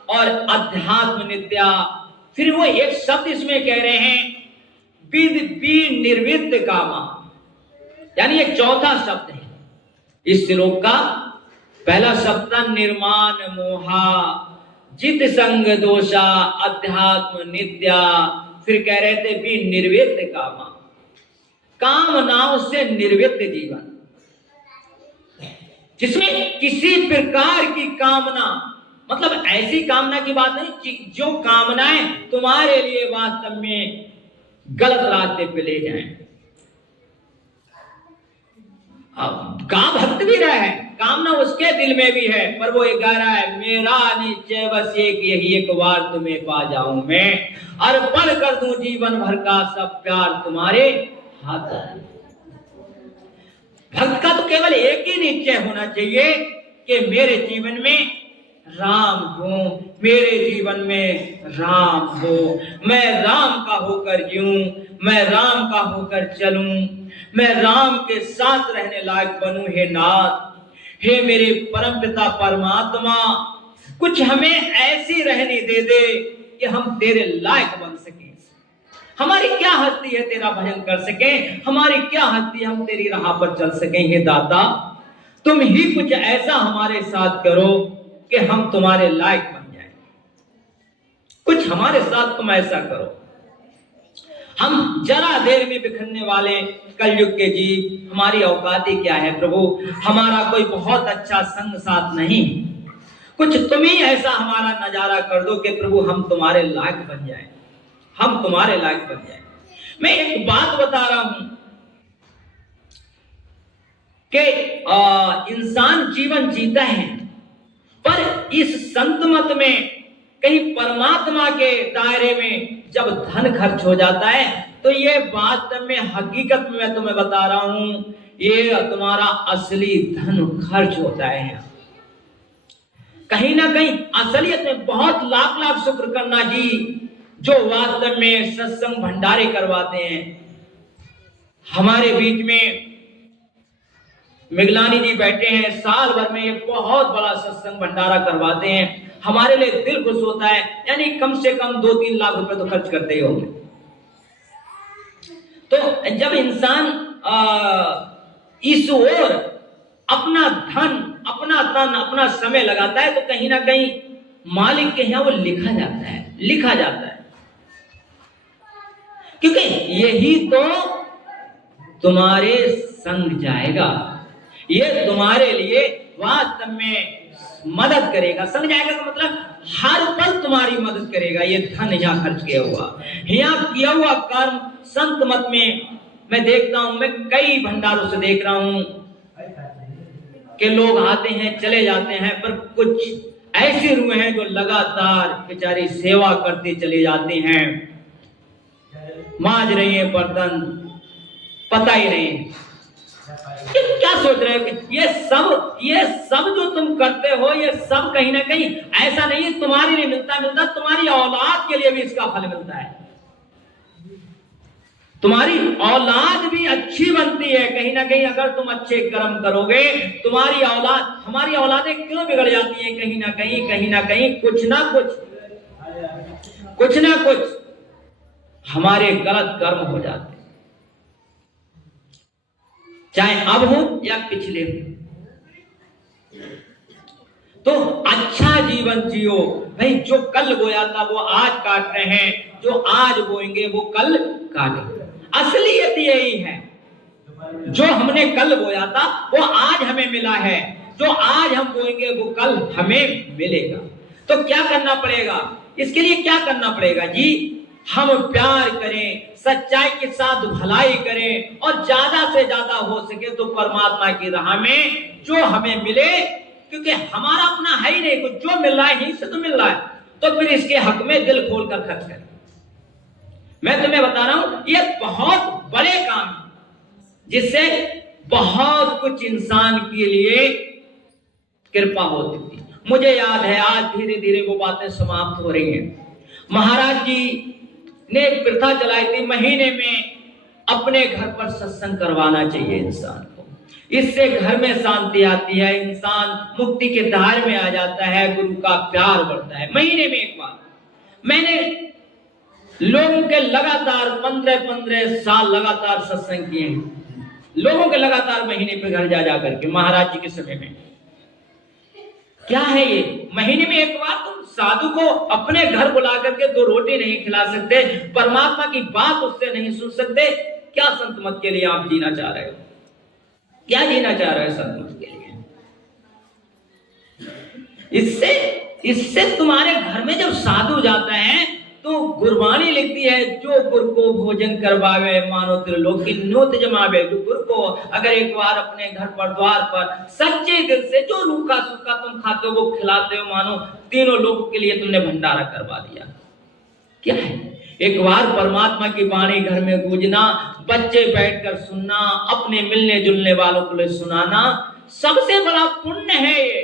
और अध्यात्म नित्या, फिर वो एक शब्द इसमें कह रहे हैं विद बी निर्विद्य कामा, यानी एक चौथा शब्द है इस श्लोक का। पहला शब्द था निर्माण मोहा जित संग दोषा अध्यात्म नित्या, फिर कह रहे थे भी निर्विद्य कामा, कामनाओं से निर्विद्य जीवन, जिसमें किसी प्रकार की कामना, मतलब ऐसी कामना की बात नहीं कि जो कामनाएं तुम्हारे लिए वास्तव में गलत रास्ते पे ले जाएं। का भक्त भी रहा है, कामना उसके दिल में भी है, पर वो ये कह रहा है मेरा निश्चय बस एक यही एक बार तुम्हें पा जाऊं मैं, अर्पण कर दूं जीवन भर का सब प्यार तुम्हारे हाथों। भक्त का तो केवल एक ही निश्चय होना चाहिए कि मेरे जीवन में राम हो, मेरे जीवन में राम हो, मैं राम का होकर जीऊं, मैं राम का होकर चलूं, मैं राम के साथ रहने लायक बनूं। हे नाथ, हे मेरे परमपिता परमात्मा, कुछ हमें ऐसी रहने दे दे कि हम तेरे लायक बन सकें। हमारी क्या हस्ती है तेरा भजन कर सकें, हमारी क्या हस्ती हम तेरी राह पर चल सकें। हे दाता, तुम ही कुछ ऐसा हमारे साथ करो कि हम तुम्हारे लायक बन जाएं। कुछ हमारे साथ तुम ऐसा करो। हम जरा देर में बिखरने वाले कलयुग के जीव, हमारी औकाती क्या है प्रभु? हमारा कोई बहुत अच्छा संग साथ नहीं, कुछ तुम ही ऐसा हमारा नजारा कर दो कि प्रभु हम तुम्हारे लायक बन जाएं, हम तुम्हारे लायक बन जाएं। मैं एक बात बता रहा हूं कि इंसान जीवन जीता है, पर इस संत मत में कहीं परमात्मा के दायरे में जब धन खर्च हो जाता है, तो ये वास्तव में हकीकत में मैं तुम्हें बता रहा हूं, ये तुम्हारा असली धन खर्च होता है। कहीं ना कहीं असलियत में बहुत लाख लाख शुक्र करना जी जो वास्तव में सत्संग भंडारे करवाते हैं। हमारे बीच में मिगलानी जी बैठे हैं, साल भर में ये बहुत बड़ा सत्संग भंडारा करवाते हैं, हमारे लिए दिल खुश होता है। यानी कम से कम 2-3 लाख रुपए तो खर्च करते ही होंगे। तो जब इंसान इस ओर अपना धन, अपना समय लगाता है, तो कहीं ना कहीं मालिक के यहां वो लिखा जाता है, क्योंकि यही तो तुम्हारे संग जाएगा, ये तुम्हारे लिए वास्तव में मदद करेगा। संग जाएगा का मतलब हर पल तुम्हारी मदद करेगा। ये धन यहाँ खर्च किया हुआ कर्म संत मत में मैं देखता हूं, मैं कई भंडारों से देख रहा हूं कि लोग आते हैं चले जाते हैं, पर कुछ ऐसे रूह हैं जो लगातार बेचारी सेवा करते चले जाते हैं, मांज रही है बर्तन, पता ही नहीं क्या सोच रहे हो कि ये सब जो तुम करते हो, ये सब कहीं ना कहीं ऐसा नहीं है तुम्हारे लिए मिलता, तुम्हारी औलाद के लिए भी इसका फल मिलता है। तुम्हारी औलाद भी अच्छी बनती है कहीं ना कहीं, अगर तुम अच्छे कर्म करोगे। तुम्हारी औलाद, हमारी औलादें क्यों बिगड़ जाती है? कहीं ना कहीं कुछ ना कुछ हमारे गलत कर्म हो जाते, चाहे अब हो या पिछले हो। तो अच्छा जीवन जियो भाई। जो कल बोया था वो आज काट रहे हैं, जो आज बोएंगे वो कल काटेंगे। असलियत यही है, जो हमने कल बोया था वो आज हमें मिला है, जो आज हम बोएंगे वो कल हमें मिलेगा। तो क्या करना पड़ेगा? इसके लिए क्या करना पड़ेगा जी? हम प्यार करें, सच्चाई के साथ भलाई करें और ज्यादा से ज्यादा हो सके तो परमात्मा की राह में जो हमें मिले, क्योंकि हमारा अपना है ही नहीं कुछ, जो मिल रहा है यहीं से तो मिल रहा है, तो फिर इसके हक में दिल खोलकर खर्च करें। मैं तुम्हें बता रहा हूं ये बहुत बड़े काम है जिससे बहुत कुछ इंसान के लिए कृपा होती थी। मुझे याद है आज धीरे धीरे वो बातें समाप्त हो रही हैं। महाराज जी ने एक प्रथा चलाई थी, महीने में अपने घर पर सत्संग करवाना चाहिए इंसान को, इससे घर में शांति आती है, इंसान मुक्ति के धार में आ जाता है, गुरु का प्यार बढ़ता है। महीने में एक बार मैंने लोगों के लगातार 15-15 साल लगातार सत्संग किए हैं, लोगों के लगातार महीने पे घर जा जा करके महाराज जी के समय में। क्या है ये, महीने में एक बार तुम साधु को अपने घर बुला करके 2 रोटी नहीं खिला सकते, परमात्मा की बात उससे नहीं सुन सकते, क्या संत मत के लिए आप जीना चाह रहे हो? क्या जीना चाह रहे हो संत मत के लिए? इससे तुम्हारे घर में जब साधु जाता है तो गुरबानी लिखती है, जो गुरु को भोजन करवावे मानो त्रिलोक की नोत जमावे। जो गुरु को अगर एक बार अपने घर पर द्वार पर सच्चे दिल से जो रूखा सूखा तुम खाते हो वो खिलाते हो, मानो तीनों लोगों के लिए तुमने भंडारा करवा दिया। क्या है, एक बार परमात्मा की वाणी घर में गूंजना, बच्चे बैठकर सुनना, अपने मिलने जुलने वालों को लिए सुनाना, सबसे बड़ा पुण्य है ये।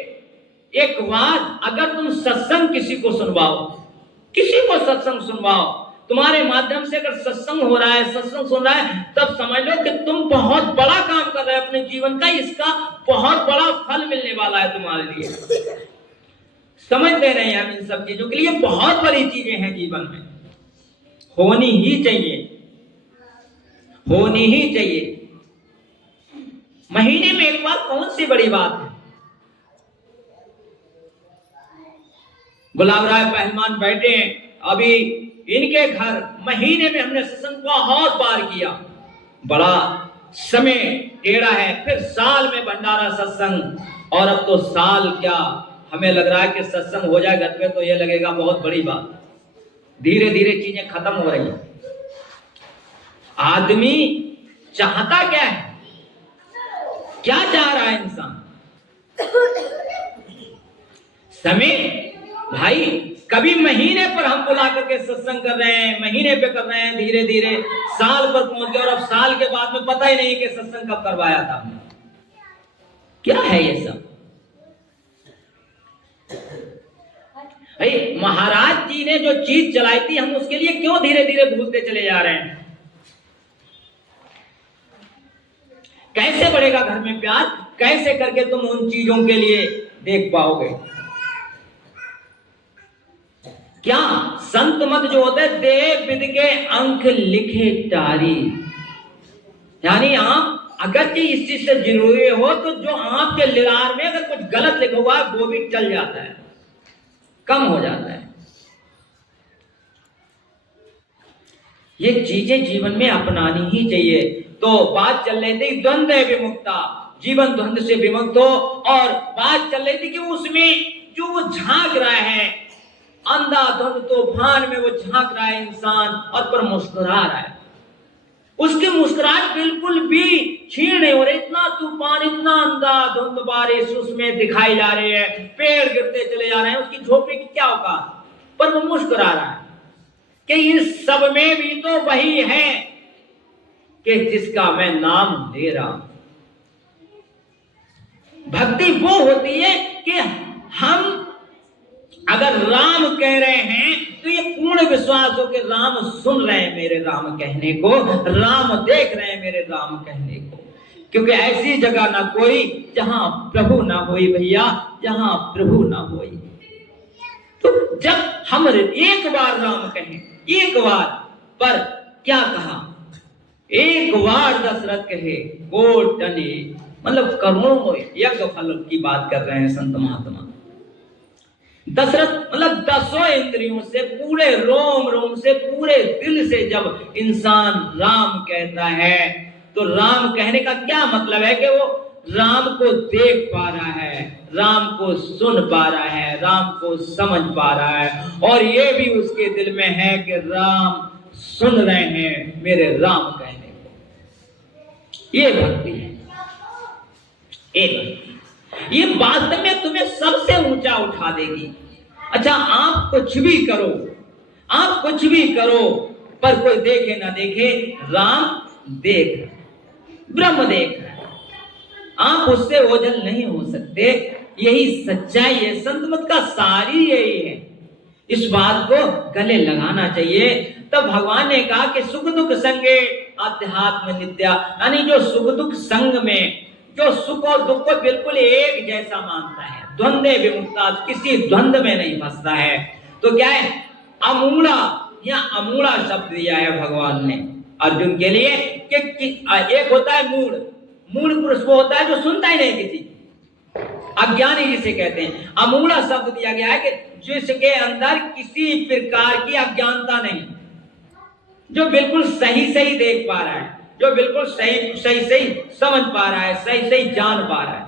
एक बार अगर तुम सत्संग किसी को सुनवाओ, किसी को सत्संग सुनवाओ, तुम्हारे माध्यम से अगर सत्संग हो रहा है, सत्संग सुन रहा है, तब समझ लो कि तुम बहुत बड़ा काम कर रहे हो अपने जीवन का, इसका बहुत बड़ा फल मिलने वाला है तुम्हारे लिए। समझते रहे हम इन सब चीजों के लिए बहुत बड़ी चीजें हैं जीवन में, होनी ही चाहिए, होनी ही चाहिए। महीने में एक बार कौन सी बड़ी बात है। गुलाब राय पहलवान बैठे हैं, अभी इनके घर महीने में हमने सत्संग बहुत बार किया, बड़ा समय टेढ़ा है, फिर साल में भंडारा सत्संग, और अब तो साल क्या हमें लग रहा है कि सत्संग हो जाए घर में तो ये लगेगा बहुत बड़ी बात। धीरे धीरे चीजें खत्म हो रही हैं। आदमी चाहता क्या है, क्या चाह रहा है इंसान? समय भाई, कभी महीने पर हम बुला करके सत्संग कर रहे हैं, महीने पे कर रहे हैं, धीरे धीरे साल पर पहुंच गए और अब साल के बाद में पता ही नहीं कि सत्संग कब करवाया था। क्या है ये सब? भाई महाराज जी ने जो चीज चलाई थी, हम उसके लिए क्यों धीरे धीरे भूलते चले जा रहे हैं? कैसे बढ़ेगा घर में प्यार? कैसे करके तुम उन चीजों के लिए देख पाओगे? क्या संत मत जो होते हैं, देव विद के अंक लिखे टारी, यानी आप अगर इस चीज से जरूरी हो तो जो आपके लिरार में अगर कुछ गलत लिखा हुआ है वो भी टल जाता है, कम हो जाता है। ये चीजें जीवन में अपनानी ही चाहिए। तो बात चल रही थी द्वंद्व विमुक्ता, जीवन द्वंद्व से विमुक्त हो, और बात चल रही थी कि उसमें जो वो झांक रहा है, अंधाधुंध तूफान में वो झांक रहा है इंसान और पर मुस्कुरा रहा है, उसकी मुस्कुराहट बिल्कुल भी क्षीण नहीं हो रही। इतना तूफान, इतना अंधाधुंध बारिश उसमें दिखाई जा रही है, पेड़ गिरते चले जा रहे हैं, उसकी झोपड़ी की क्या औकात, पर वो मुस्कुरा रहा है कि इस सब में भी तो वही है कि जिसका मैं नाम ले रहा हूं। भक्ति वो होती है कि हम अगर राम कह रहे हैं तो ये पूर्ण विश्वास हो कि राम सुन रहे हैं मेरे राम कहने को, राम देख रहे हैं मेरे राम कहने को, क्योंकि ऐसी जगह ना कोई जहां प्रभु ना होई भैया, जहां प्रभु ना होई। तो जब हम एक बार राम कहें, एक बार, पर क्या कहा, एक बार दशरथ कहे कोट टने, मतलब करोड़ों यज्ञ फल की बात कर रहे हैं संत महात्मा। दशरथ मतलब 10 इंद्रियों से, पूरे रोम रोम से, पूरे दिल से जब इंसान राम कहता है तो राम कहने का क्या मतलब है कि वो राम को देख पा रहा है, राम को सुन पा रहा है, राम को समझ पा रहा है, और ये भी उसके दिल में है कि राम सुन रहे हैं मेरे राम कहने को। ये भक्ति है, ये भक्ति, ये वास्तव में तुम्हें सबसे ऊंचा उठा देगी। अच्छा, आप कुछ भी करो, आप कुछ भी करो, पर कोई देखे ना देखे, राम देख, ब्रह्म देख, आप उससे ओझल नहीं हो सकते। यही सच्चाई है, संत मत का सारी यही है। इस बात को गले लगाना चाहिए। तब भगवान ने कहा कि सुख दुख संगे अध्यात्म नित्या, यानी जो सुख दुख संग में, जो सुख और दुख को बिल्कुल एक जैसा मानता है, द्वंद्व विमुक्ता, किसी द्वंद्व में नहीं फंसता है। तो क्या है, अमूढ़ा, या अमूढ़ा शब्द दिया है भगवान ने अर्जुन के लिए कि एक होता है मूढ़, मूढ़ पुरुष वो होता है जो सुनता ही नहीं किसी, अज्ञानी जिसे कहते हैं। अमूढ़ा शब्द दिया गया है कि जिसके अंदर किसी प्रकार की अज्ञानता नहीं, जो बिल्कुल सही सही देख पा रहा है, जो बिल्कुल सही सही सही समझ पा रहा है, सही सही जान पा रहा है,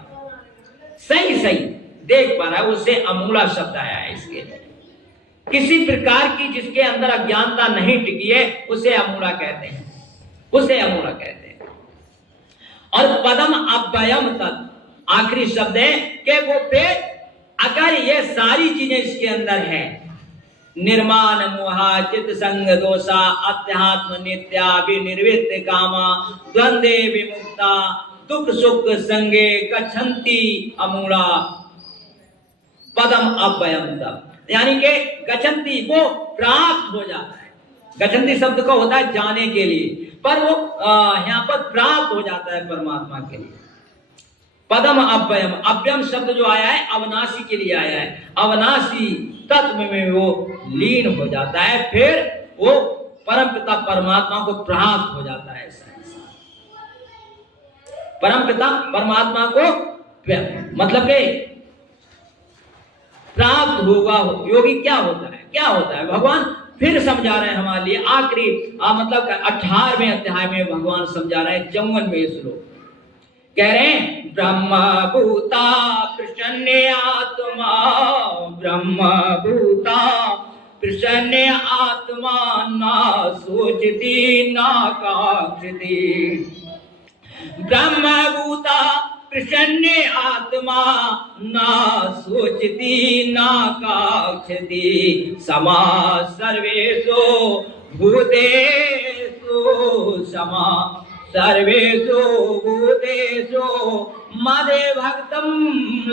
सही सही देख पा रहा है, उससे अमूढ़ा शब्द आया है। इसके लिए किसी प्रकार की जिसके अंदर अज्ञानता नहीं टिकी है, उसे अमूढ़ा कहते हैं, उसे अमूढ़ा कहते हैं। और पदम अव्ययम तत्, आखिरी शब्द है कि वो पे अगर ये सारी चीजें इसके अंदर है, निर्माण मोहा चित संग दोषा अध्यात्म नित्या विनिर्वृत्त कामा द्वंद्वे विमुक्ता दुख सुख संगे गच्छन्ति अमूढ़ा पदम अव्ययम तत्, यानी कि गच्छन्ति वो प्राप्त हो जाता है। गच्छन्ति शब्द का होता है जाने के लिए, पर वो यहाँ पर प्राप्त हो जाता है परमात्मा के लिए। पदम अव्ययम, अव्ययम शब्द जो आया है अविनाशी के लिए आया है, अविनाशी तत्व में वो लीन हो जाता है, फिर वो परमपिता परमात्मा को प्राप्त हो जाता है। परमपिता परमात्मा को मतलब के प्राप्त होगा। योगी क्या होता है, क्या होता है, भगवान फिर समझा रहे हैं हमारे लिए। आखिरी मतलब 18वें अध्याय में भगवान समझा रहे हैं 54वें श्लोक, कह रहे हैं ब्रह्म भूता प्रसन्न आत्मा, ब्रह्म भूता प्रसन्न आत्मा ना सोचती ना कांक्षती, ब्रह्म भूता प्रसन्न आत्मा ना सोचती ना कांक्षती, समा सर्वेषु भूतेषु, समा सर्वेषु भूतेषु मदे भक्तं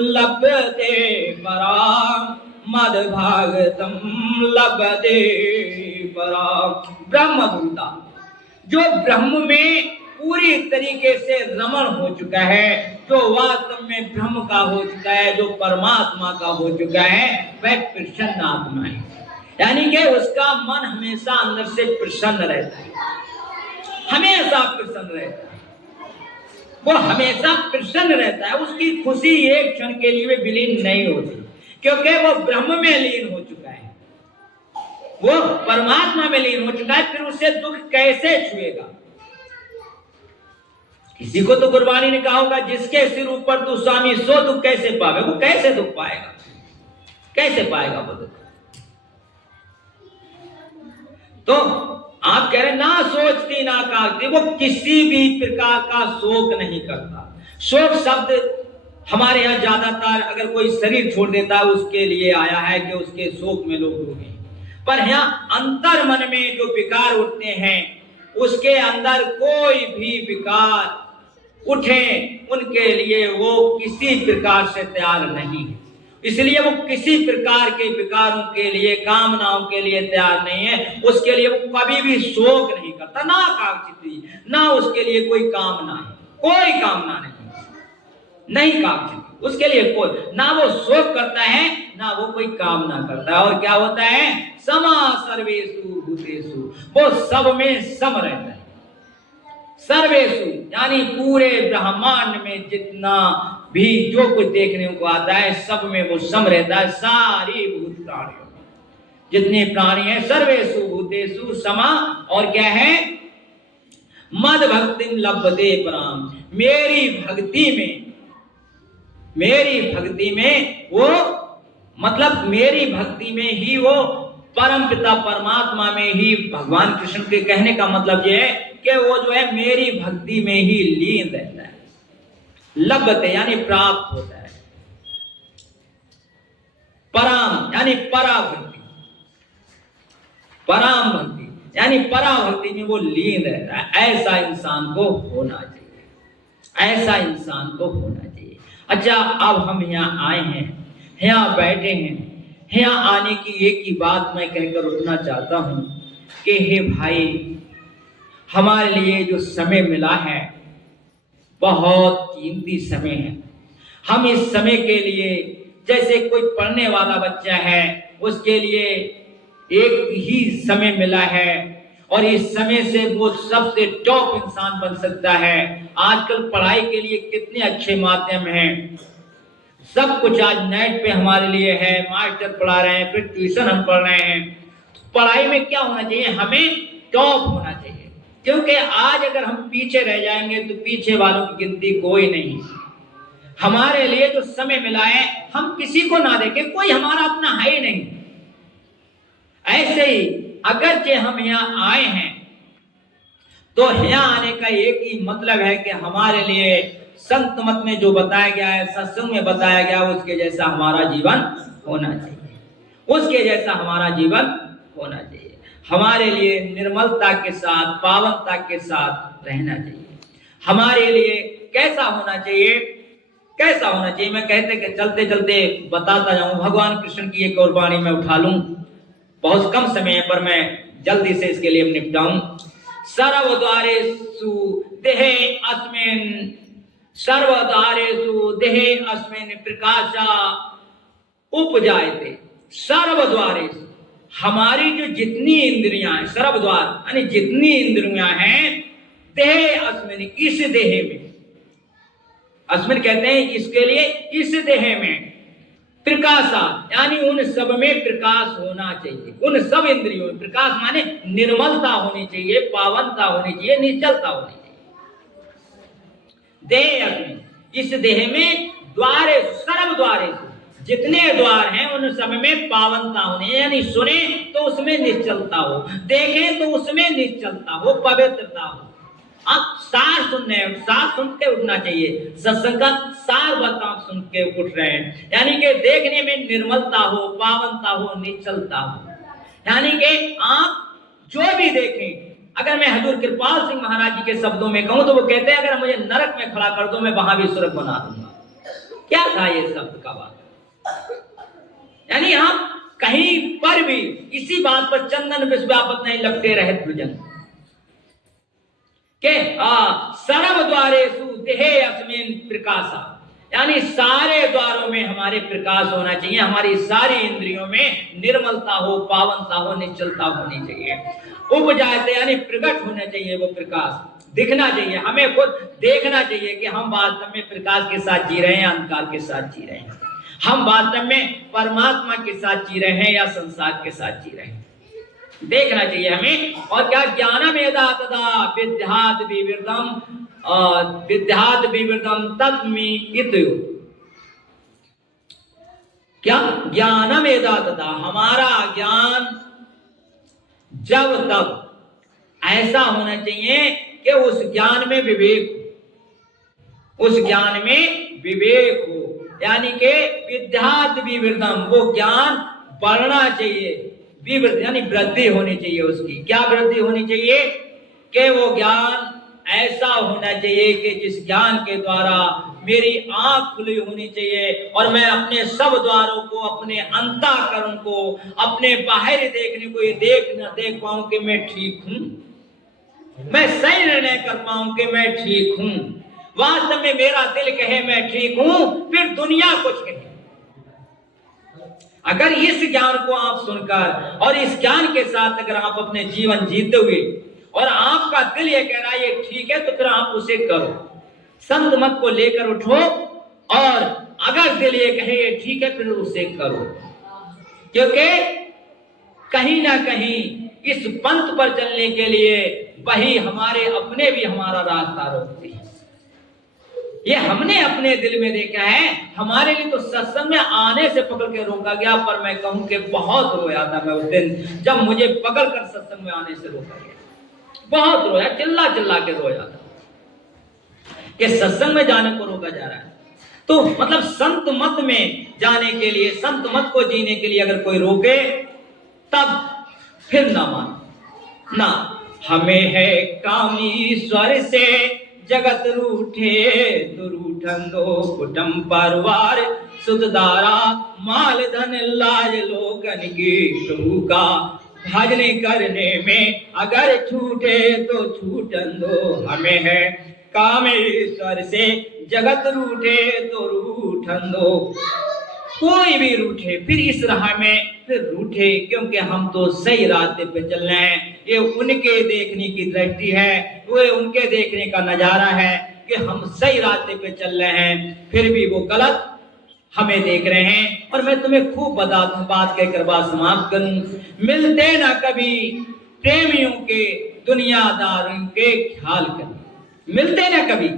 लभते परां, मद भक्तं लभते परां। ब्रह्म भूता, जो ब्रह्म में पूरी तरीके से रमण हो चुका है, जो वास्तव में ब्रह्म का हो चुका है, जो परमात्मा का हो चुका है, वह प्रसन्न आत्मा है। यानी कि उसका मन हमेशा अंदर से प्रसन्न रहता है, हमेशा प्रसन्न रहता है, वो हमेशा प्रसन्न रहता है। उसकी खुशी एक क्षण के लिए विलीन नहीं होती, क्योंकि वो ब्रह्म में लीन हो चुका है, वो परमात्मा में लीन हो चुका है। फिर उसे दुख कैसे छुएगा? किसी को तो गुरबानी ने कहा होगा, जिसके सिर ऊपर तू स्वामी सो दुख कैसे पावे, वो कैसे दुख पाएगा, कैसे पाएगा वो दुख? तो आप कह रहे ना सोचती ना कागती, वो किसी भी प्रकार का शोक नहीं करता। शोक शब्द हमारे यहाँ ज्यादातर अगर कोई शरीर छोड़ देता है उसके लिए आया है कि उसके शोक में लोग डूबे, पर यहाँ अंतर मन में जो विकार उठते हैं, उसके अंदर कोई भी विकार उठे उनके लिए वो किसी प्रकार से तैयार नहीं है। इसलिए वो किसी प्रकार के विकारों के लिए, कामनाओं के लिए तैयार नहीं है। उसके लिए वो कभी भी शोक नहीं करता, ना कांक्षित, ना उसके लिए कोई कामना है, कोई कामना नहीं कांक्षित उसके लिए कोई, ना वो शोक करता है ना वो कोई कामना करता है। और क्या होता है, समा सर्वेषु भूतेषु, वो सब में सम रहता है। सर्वेषु यानी पूरे ब्रह्मांड में जितना भी जो कुछ देखने को आता है, सब में वो सम रहता है। सारी भूत प्राणियों, जितने प्राणी हैं, सर्वेषु भूतेषु समा। और क्या है, मद भक्तिम लभते पराम, मेरी भक्ति में, मेरी भक्ति में वो, मतलब मेरी भक्ति में ही वो परम पिता परमात्मा में ही भगवान कृष्ण के कहने का मतलब यह है कि वो जो है मेरी भक्ति में ही लीन रहता है, लभते यानी प्राप्त होता है, पराम यानी पराभक्ति, पराम भक्ति यानी पराभक्ति में वो लीन रहता है। ऐसा इंसान को होना चाहिए, ऐसा इंसान को होना चाहिए। अच्छा, अब हम यहाँ आए हैं, यहाँ बैठे हैं, यहाँ आने की एक ही बात मैं कहकर उठना चाहता हूँ कि हे भाई, हमारे लिए जो समय मिला है बहुत कीमती समय है। हम इस समय के लिए, जैसे कोई पढ़ने वाला बच्चा है उसके लिए एक ही समय मिला है और इस समय से वो सबसे टॉप इंसान बन सकता है। आजकल पढ़ाई के लिए कितने अच्छे माध्यम हैं, सब कुछ आज नेट पे हमारे लिए है, मास्टर पढ़ा रहे हैं, फिर ट्यूशन हम पढ़ रहे हैं। पढ़ाई में क्या होना चाहिए, हमें टॉप होना चाहिए, क्योंकि आज अगर हम पीछे रह जाएंगे तो पीछे वालों की गिनती कोई नहीं। हमारे लिए जो समय मिला है हम किसी को ना देखें, कोई हमारा अपना है ही नहीं। ऐसे ही अगरचे हम यहाँ आए हैं तो यहाँ आने का एक ही मतलब है कि हमारे लिए संत मत में जो बताया गया है, सत्संग में बताया गया, उसके जैसा हमारा जीवन होना चाहिए, उसके जैसा हमारा जीवन होना चाहिए। हमारे लिए निर्मलता के साथ, पावनता के साथ रहना चाहिए। हमारे लिए कैसा होना चाहिए, कैसा होना चाहिए, मैं कहते कि चलते चलते बताता जाऊं। भगवान कृष्ण की एक और वाणी में उठा लूं, बहुत कम समय है पर मैं जल्दी से इसके लिए निपटाऊं। सर्वद्वारेषु देहे अस्मिन्, सर्वद्वारेषु देहे अस्मिन् प्रकाशा उपजायते। सर्वद्वारेषु, हमारी जो जितनी इंद्रियां हैं, सर्वद्वार यानी जितनी इंद्रियां हैं, देहे अस्मिन्, इस देह में, अस्मिन् कहते हैं इसके लिए, इस देह में, प्रकाशा यानी उन सब में प्रकाश होना चाहिए, उन सब इंद्रियों में प्रकाश माने निर्मलता होनी चाहिए, पावनता होनी चाहिए, निश्चलता होनी चाहिए। देह अस्मिन्, इस देह में, द्वारे सर्व द्वारे, जितने द्वार हैं उन सब में पावनता होनी, यानी सुने तो उसमें निश्चलता हो, देखें तो उसमें निश्चलता हो, पवित्रता हो। आप सार सुन रहे हैं, सार सुन के उठना चाहिए, सत्संग का सार बात आप सुन के उठ रहे हैं, यानी कि देखने में निर्मलता हो, पावनता हो, निश्चलता हो। यानी कि आप जो भी देखें, अगर मैं हजूर कृपाल सिंह महाराज जी के शब्दों में कहूं तो वो कहते हैं अगर मुझे नरक में खड़ा कर दो मैं वहां भी स्वर्ग बना दूंगा। क्या था ये शब्द का बात, यानी आप कहीं पर भी इसी बात पर चंदन विश्वापत नहीं लगते रहे भुजन के सर्व द्वारेषु देहे अस्मिन् प्रकाशा, यानी सारे द्वारों में हमारे प्रकाश होना चाहिए, हमारी सारी इंद्रियों में निर्मलता हो, पावनता हो, निश्चलता होनी चाहिए। उपजायते यानी प्रकट होना चाहिए, वो प्रकाश दिखना चाहिए, हमें खुद देखना चाहिए कि हम वास्तव में प्रकाश के साथ जी रहे हैं, अंधकार के साथ जी रहे हैं, हम वास्तव में परमात्मा के साथ जी रहे हैं या संसार के साथ जी रहे हैं, देखना चाहिए हमें। और क्या, ज्ञानम यदा तदा विद्यात् विवृतम, विद्यात् विवृतम तत्मि इत्यो। क्या, ज्ञानम यदा तदा, हमारा ज्ञान जब तब ऐसा होना चाहिए कि उस ज्ञान में विवेक हो, उस ज्ञान में विवेक हो, यानी कि विद्यात् विवृतम, वो ज्ञान बढ़ना चाहिए, विवृद्धि यानी वृद्धि होनी चाहिए उसकी। क्या वृद्धि होनी चाहिए, कि वो ज्ञान ऐसा होना चाहिए कि जिस ज्ञान के द्वारा मेरी आंख खुली होनी चाहिए और मैं अपने सब द्वारों को, अपने अंतःकरण को, अपने बाहर देखने को ये देख पाऊं कि मैं ठीक हूं, मैं सही निर्णय कर पाऊं कि मैं ठीक हूं, वास्तव में मेरा दिल कहे मैं ठीक हूं, फिर दुनिया कुछ कहे। अगर इस ज्ञान को आप सुनकर और इस ज्ञान के साथ अगर आप अपने जीवन जीते हुए और आपका दिल ये कह रहा है ये ठीक है, तो फिर आप उसे करो, संत मत को लेकर उठो, और अगर दिल ये कहे ये ठीक है फिर उसे करो, क्योंकि कहीं ना कहीं इस पंथ पर चलने के लिए वही हमारे अपने भी हमारा रास्ता रोकते हैं। ये हमने अपने दिल में देखा है। हमारे लिए तो सत्संग में आने से पकड़ के रोका गया, पर मैं कहूं कि बहुत रोया था मैं उस दिन जब मुझे पकड़ कर सत्संग में आने से रोका गया। बहुत रोया, चिल्ला चिल्ला के रोया था कि सत्संग में जाने को रोका जा रहा है। तो मतलब संत मत में जाने के लिए, संत मत को जीने के लिए अगर कोई रोके तब फिर ना मान ना। हमें है काम ईश्वर से, जगत रूठे तो रूठन दो, कुटुंब परिवार सुखदारा माल धन लाज लोगन की, प्रभु का भजन करने में अगर छूटे तो छूटन दो। हमें है कामेश्वर से, जगत रूठे तो रूठन दो। कोई भी रूठे फिर इस राह में फिर रूठे, क्योंकि हम तो सही रास्ते पे चल रहे हैं। ये उनके देखने की दृष्टि है, वो उनके देखने का नजारा है कि हम सही रास्ते पे चल रहे हैं, फिर भी वो गलत हमें देख रहे हैं। और मैं तुम्हें खूब बता दूं, बात कहकर बात समाप्त करूं। मिलते ना कभी प्रेमियों के दुनियादारों के ख्याल कर, मिलते ना कभी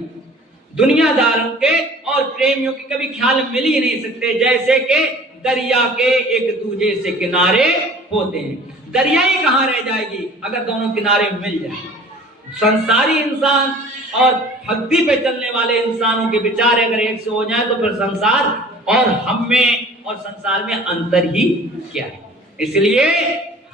दुनियादारों के और प्रेमियों के कभी ख्याल मिल ही नहीं सकते। जैसे कि दरिया के एक दूसरे से किनारे होते हैं, दरिया ही कहाँ रह जाएगी अगर दोनों किनारे मिल जाए। संसारी इंसान और भक्ति पे चलने वाले इंसानों के विचार अगर एक से हो जाए तो फिर संसार और हम में और संसार में अंतर ही क्या है। इसलिए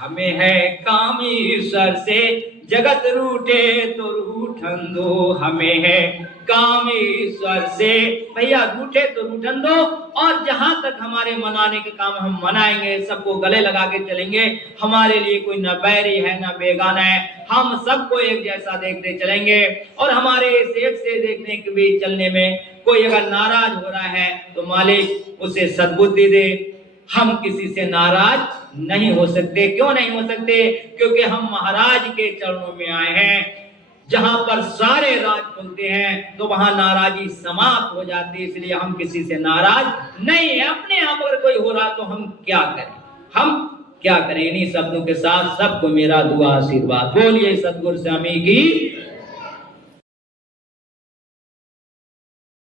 हमें है काम ईश्वर से, जगत रूठे तो रूठन दो। हमें है काम ईश्वर से, भैया रूठे तो रूठन दो। और जहां तक हमारे मनाने के काम हम मनाएंगे, सबको गले लगा के चलेंगे। हमारे लिए कोई न बैरी है न बेगाना है, हम सबको एक जैसा देखते चलेंगे। और हमारे इस एक से देखने के बीच चलने में कोई अगर नाराज हो रहा है तो मालिक उसे सद्बुद्धि दे। हम किसी से नाराज नहीं हो सकते। क्यों नहीं हो सकते? क्योंकि हम महाराज के चरणों में आए हैं। जहां पर सारे राज खुलते हैं तो वहां नाराजी समाप्त हो जाती है। इसलिए हम किसी से नाराज नहीं है। अपने आप अगर कोई हो रहा तो हम क्या करें, हम क्या करें। इन्हीं शब्दों के साथ सबको मेरा दुआ आशीर्वाद। बोलिए सतगुरु स्वामी की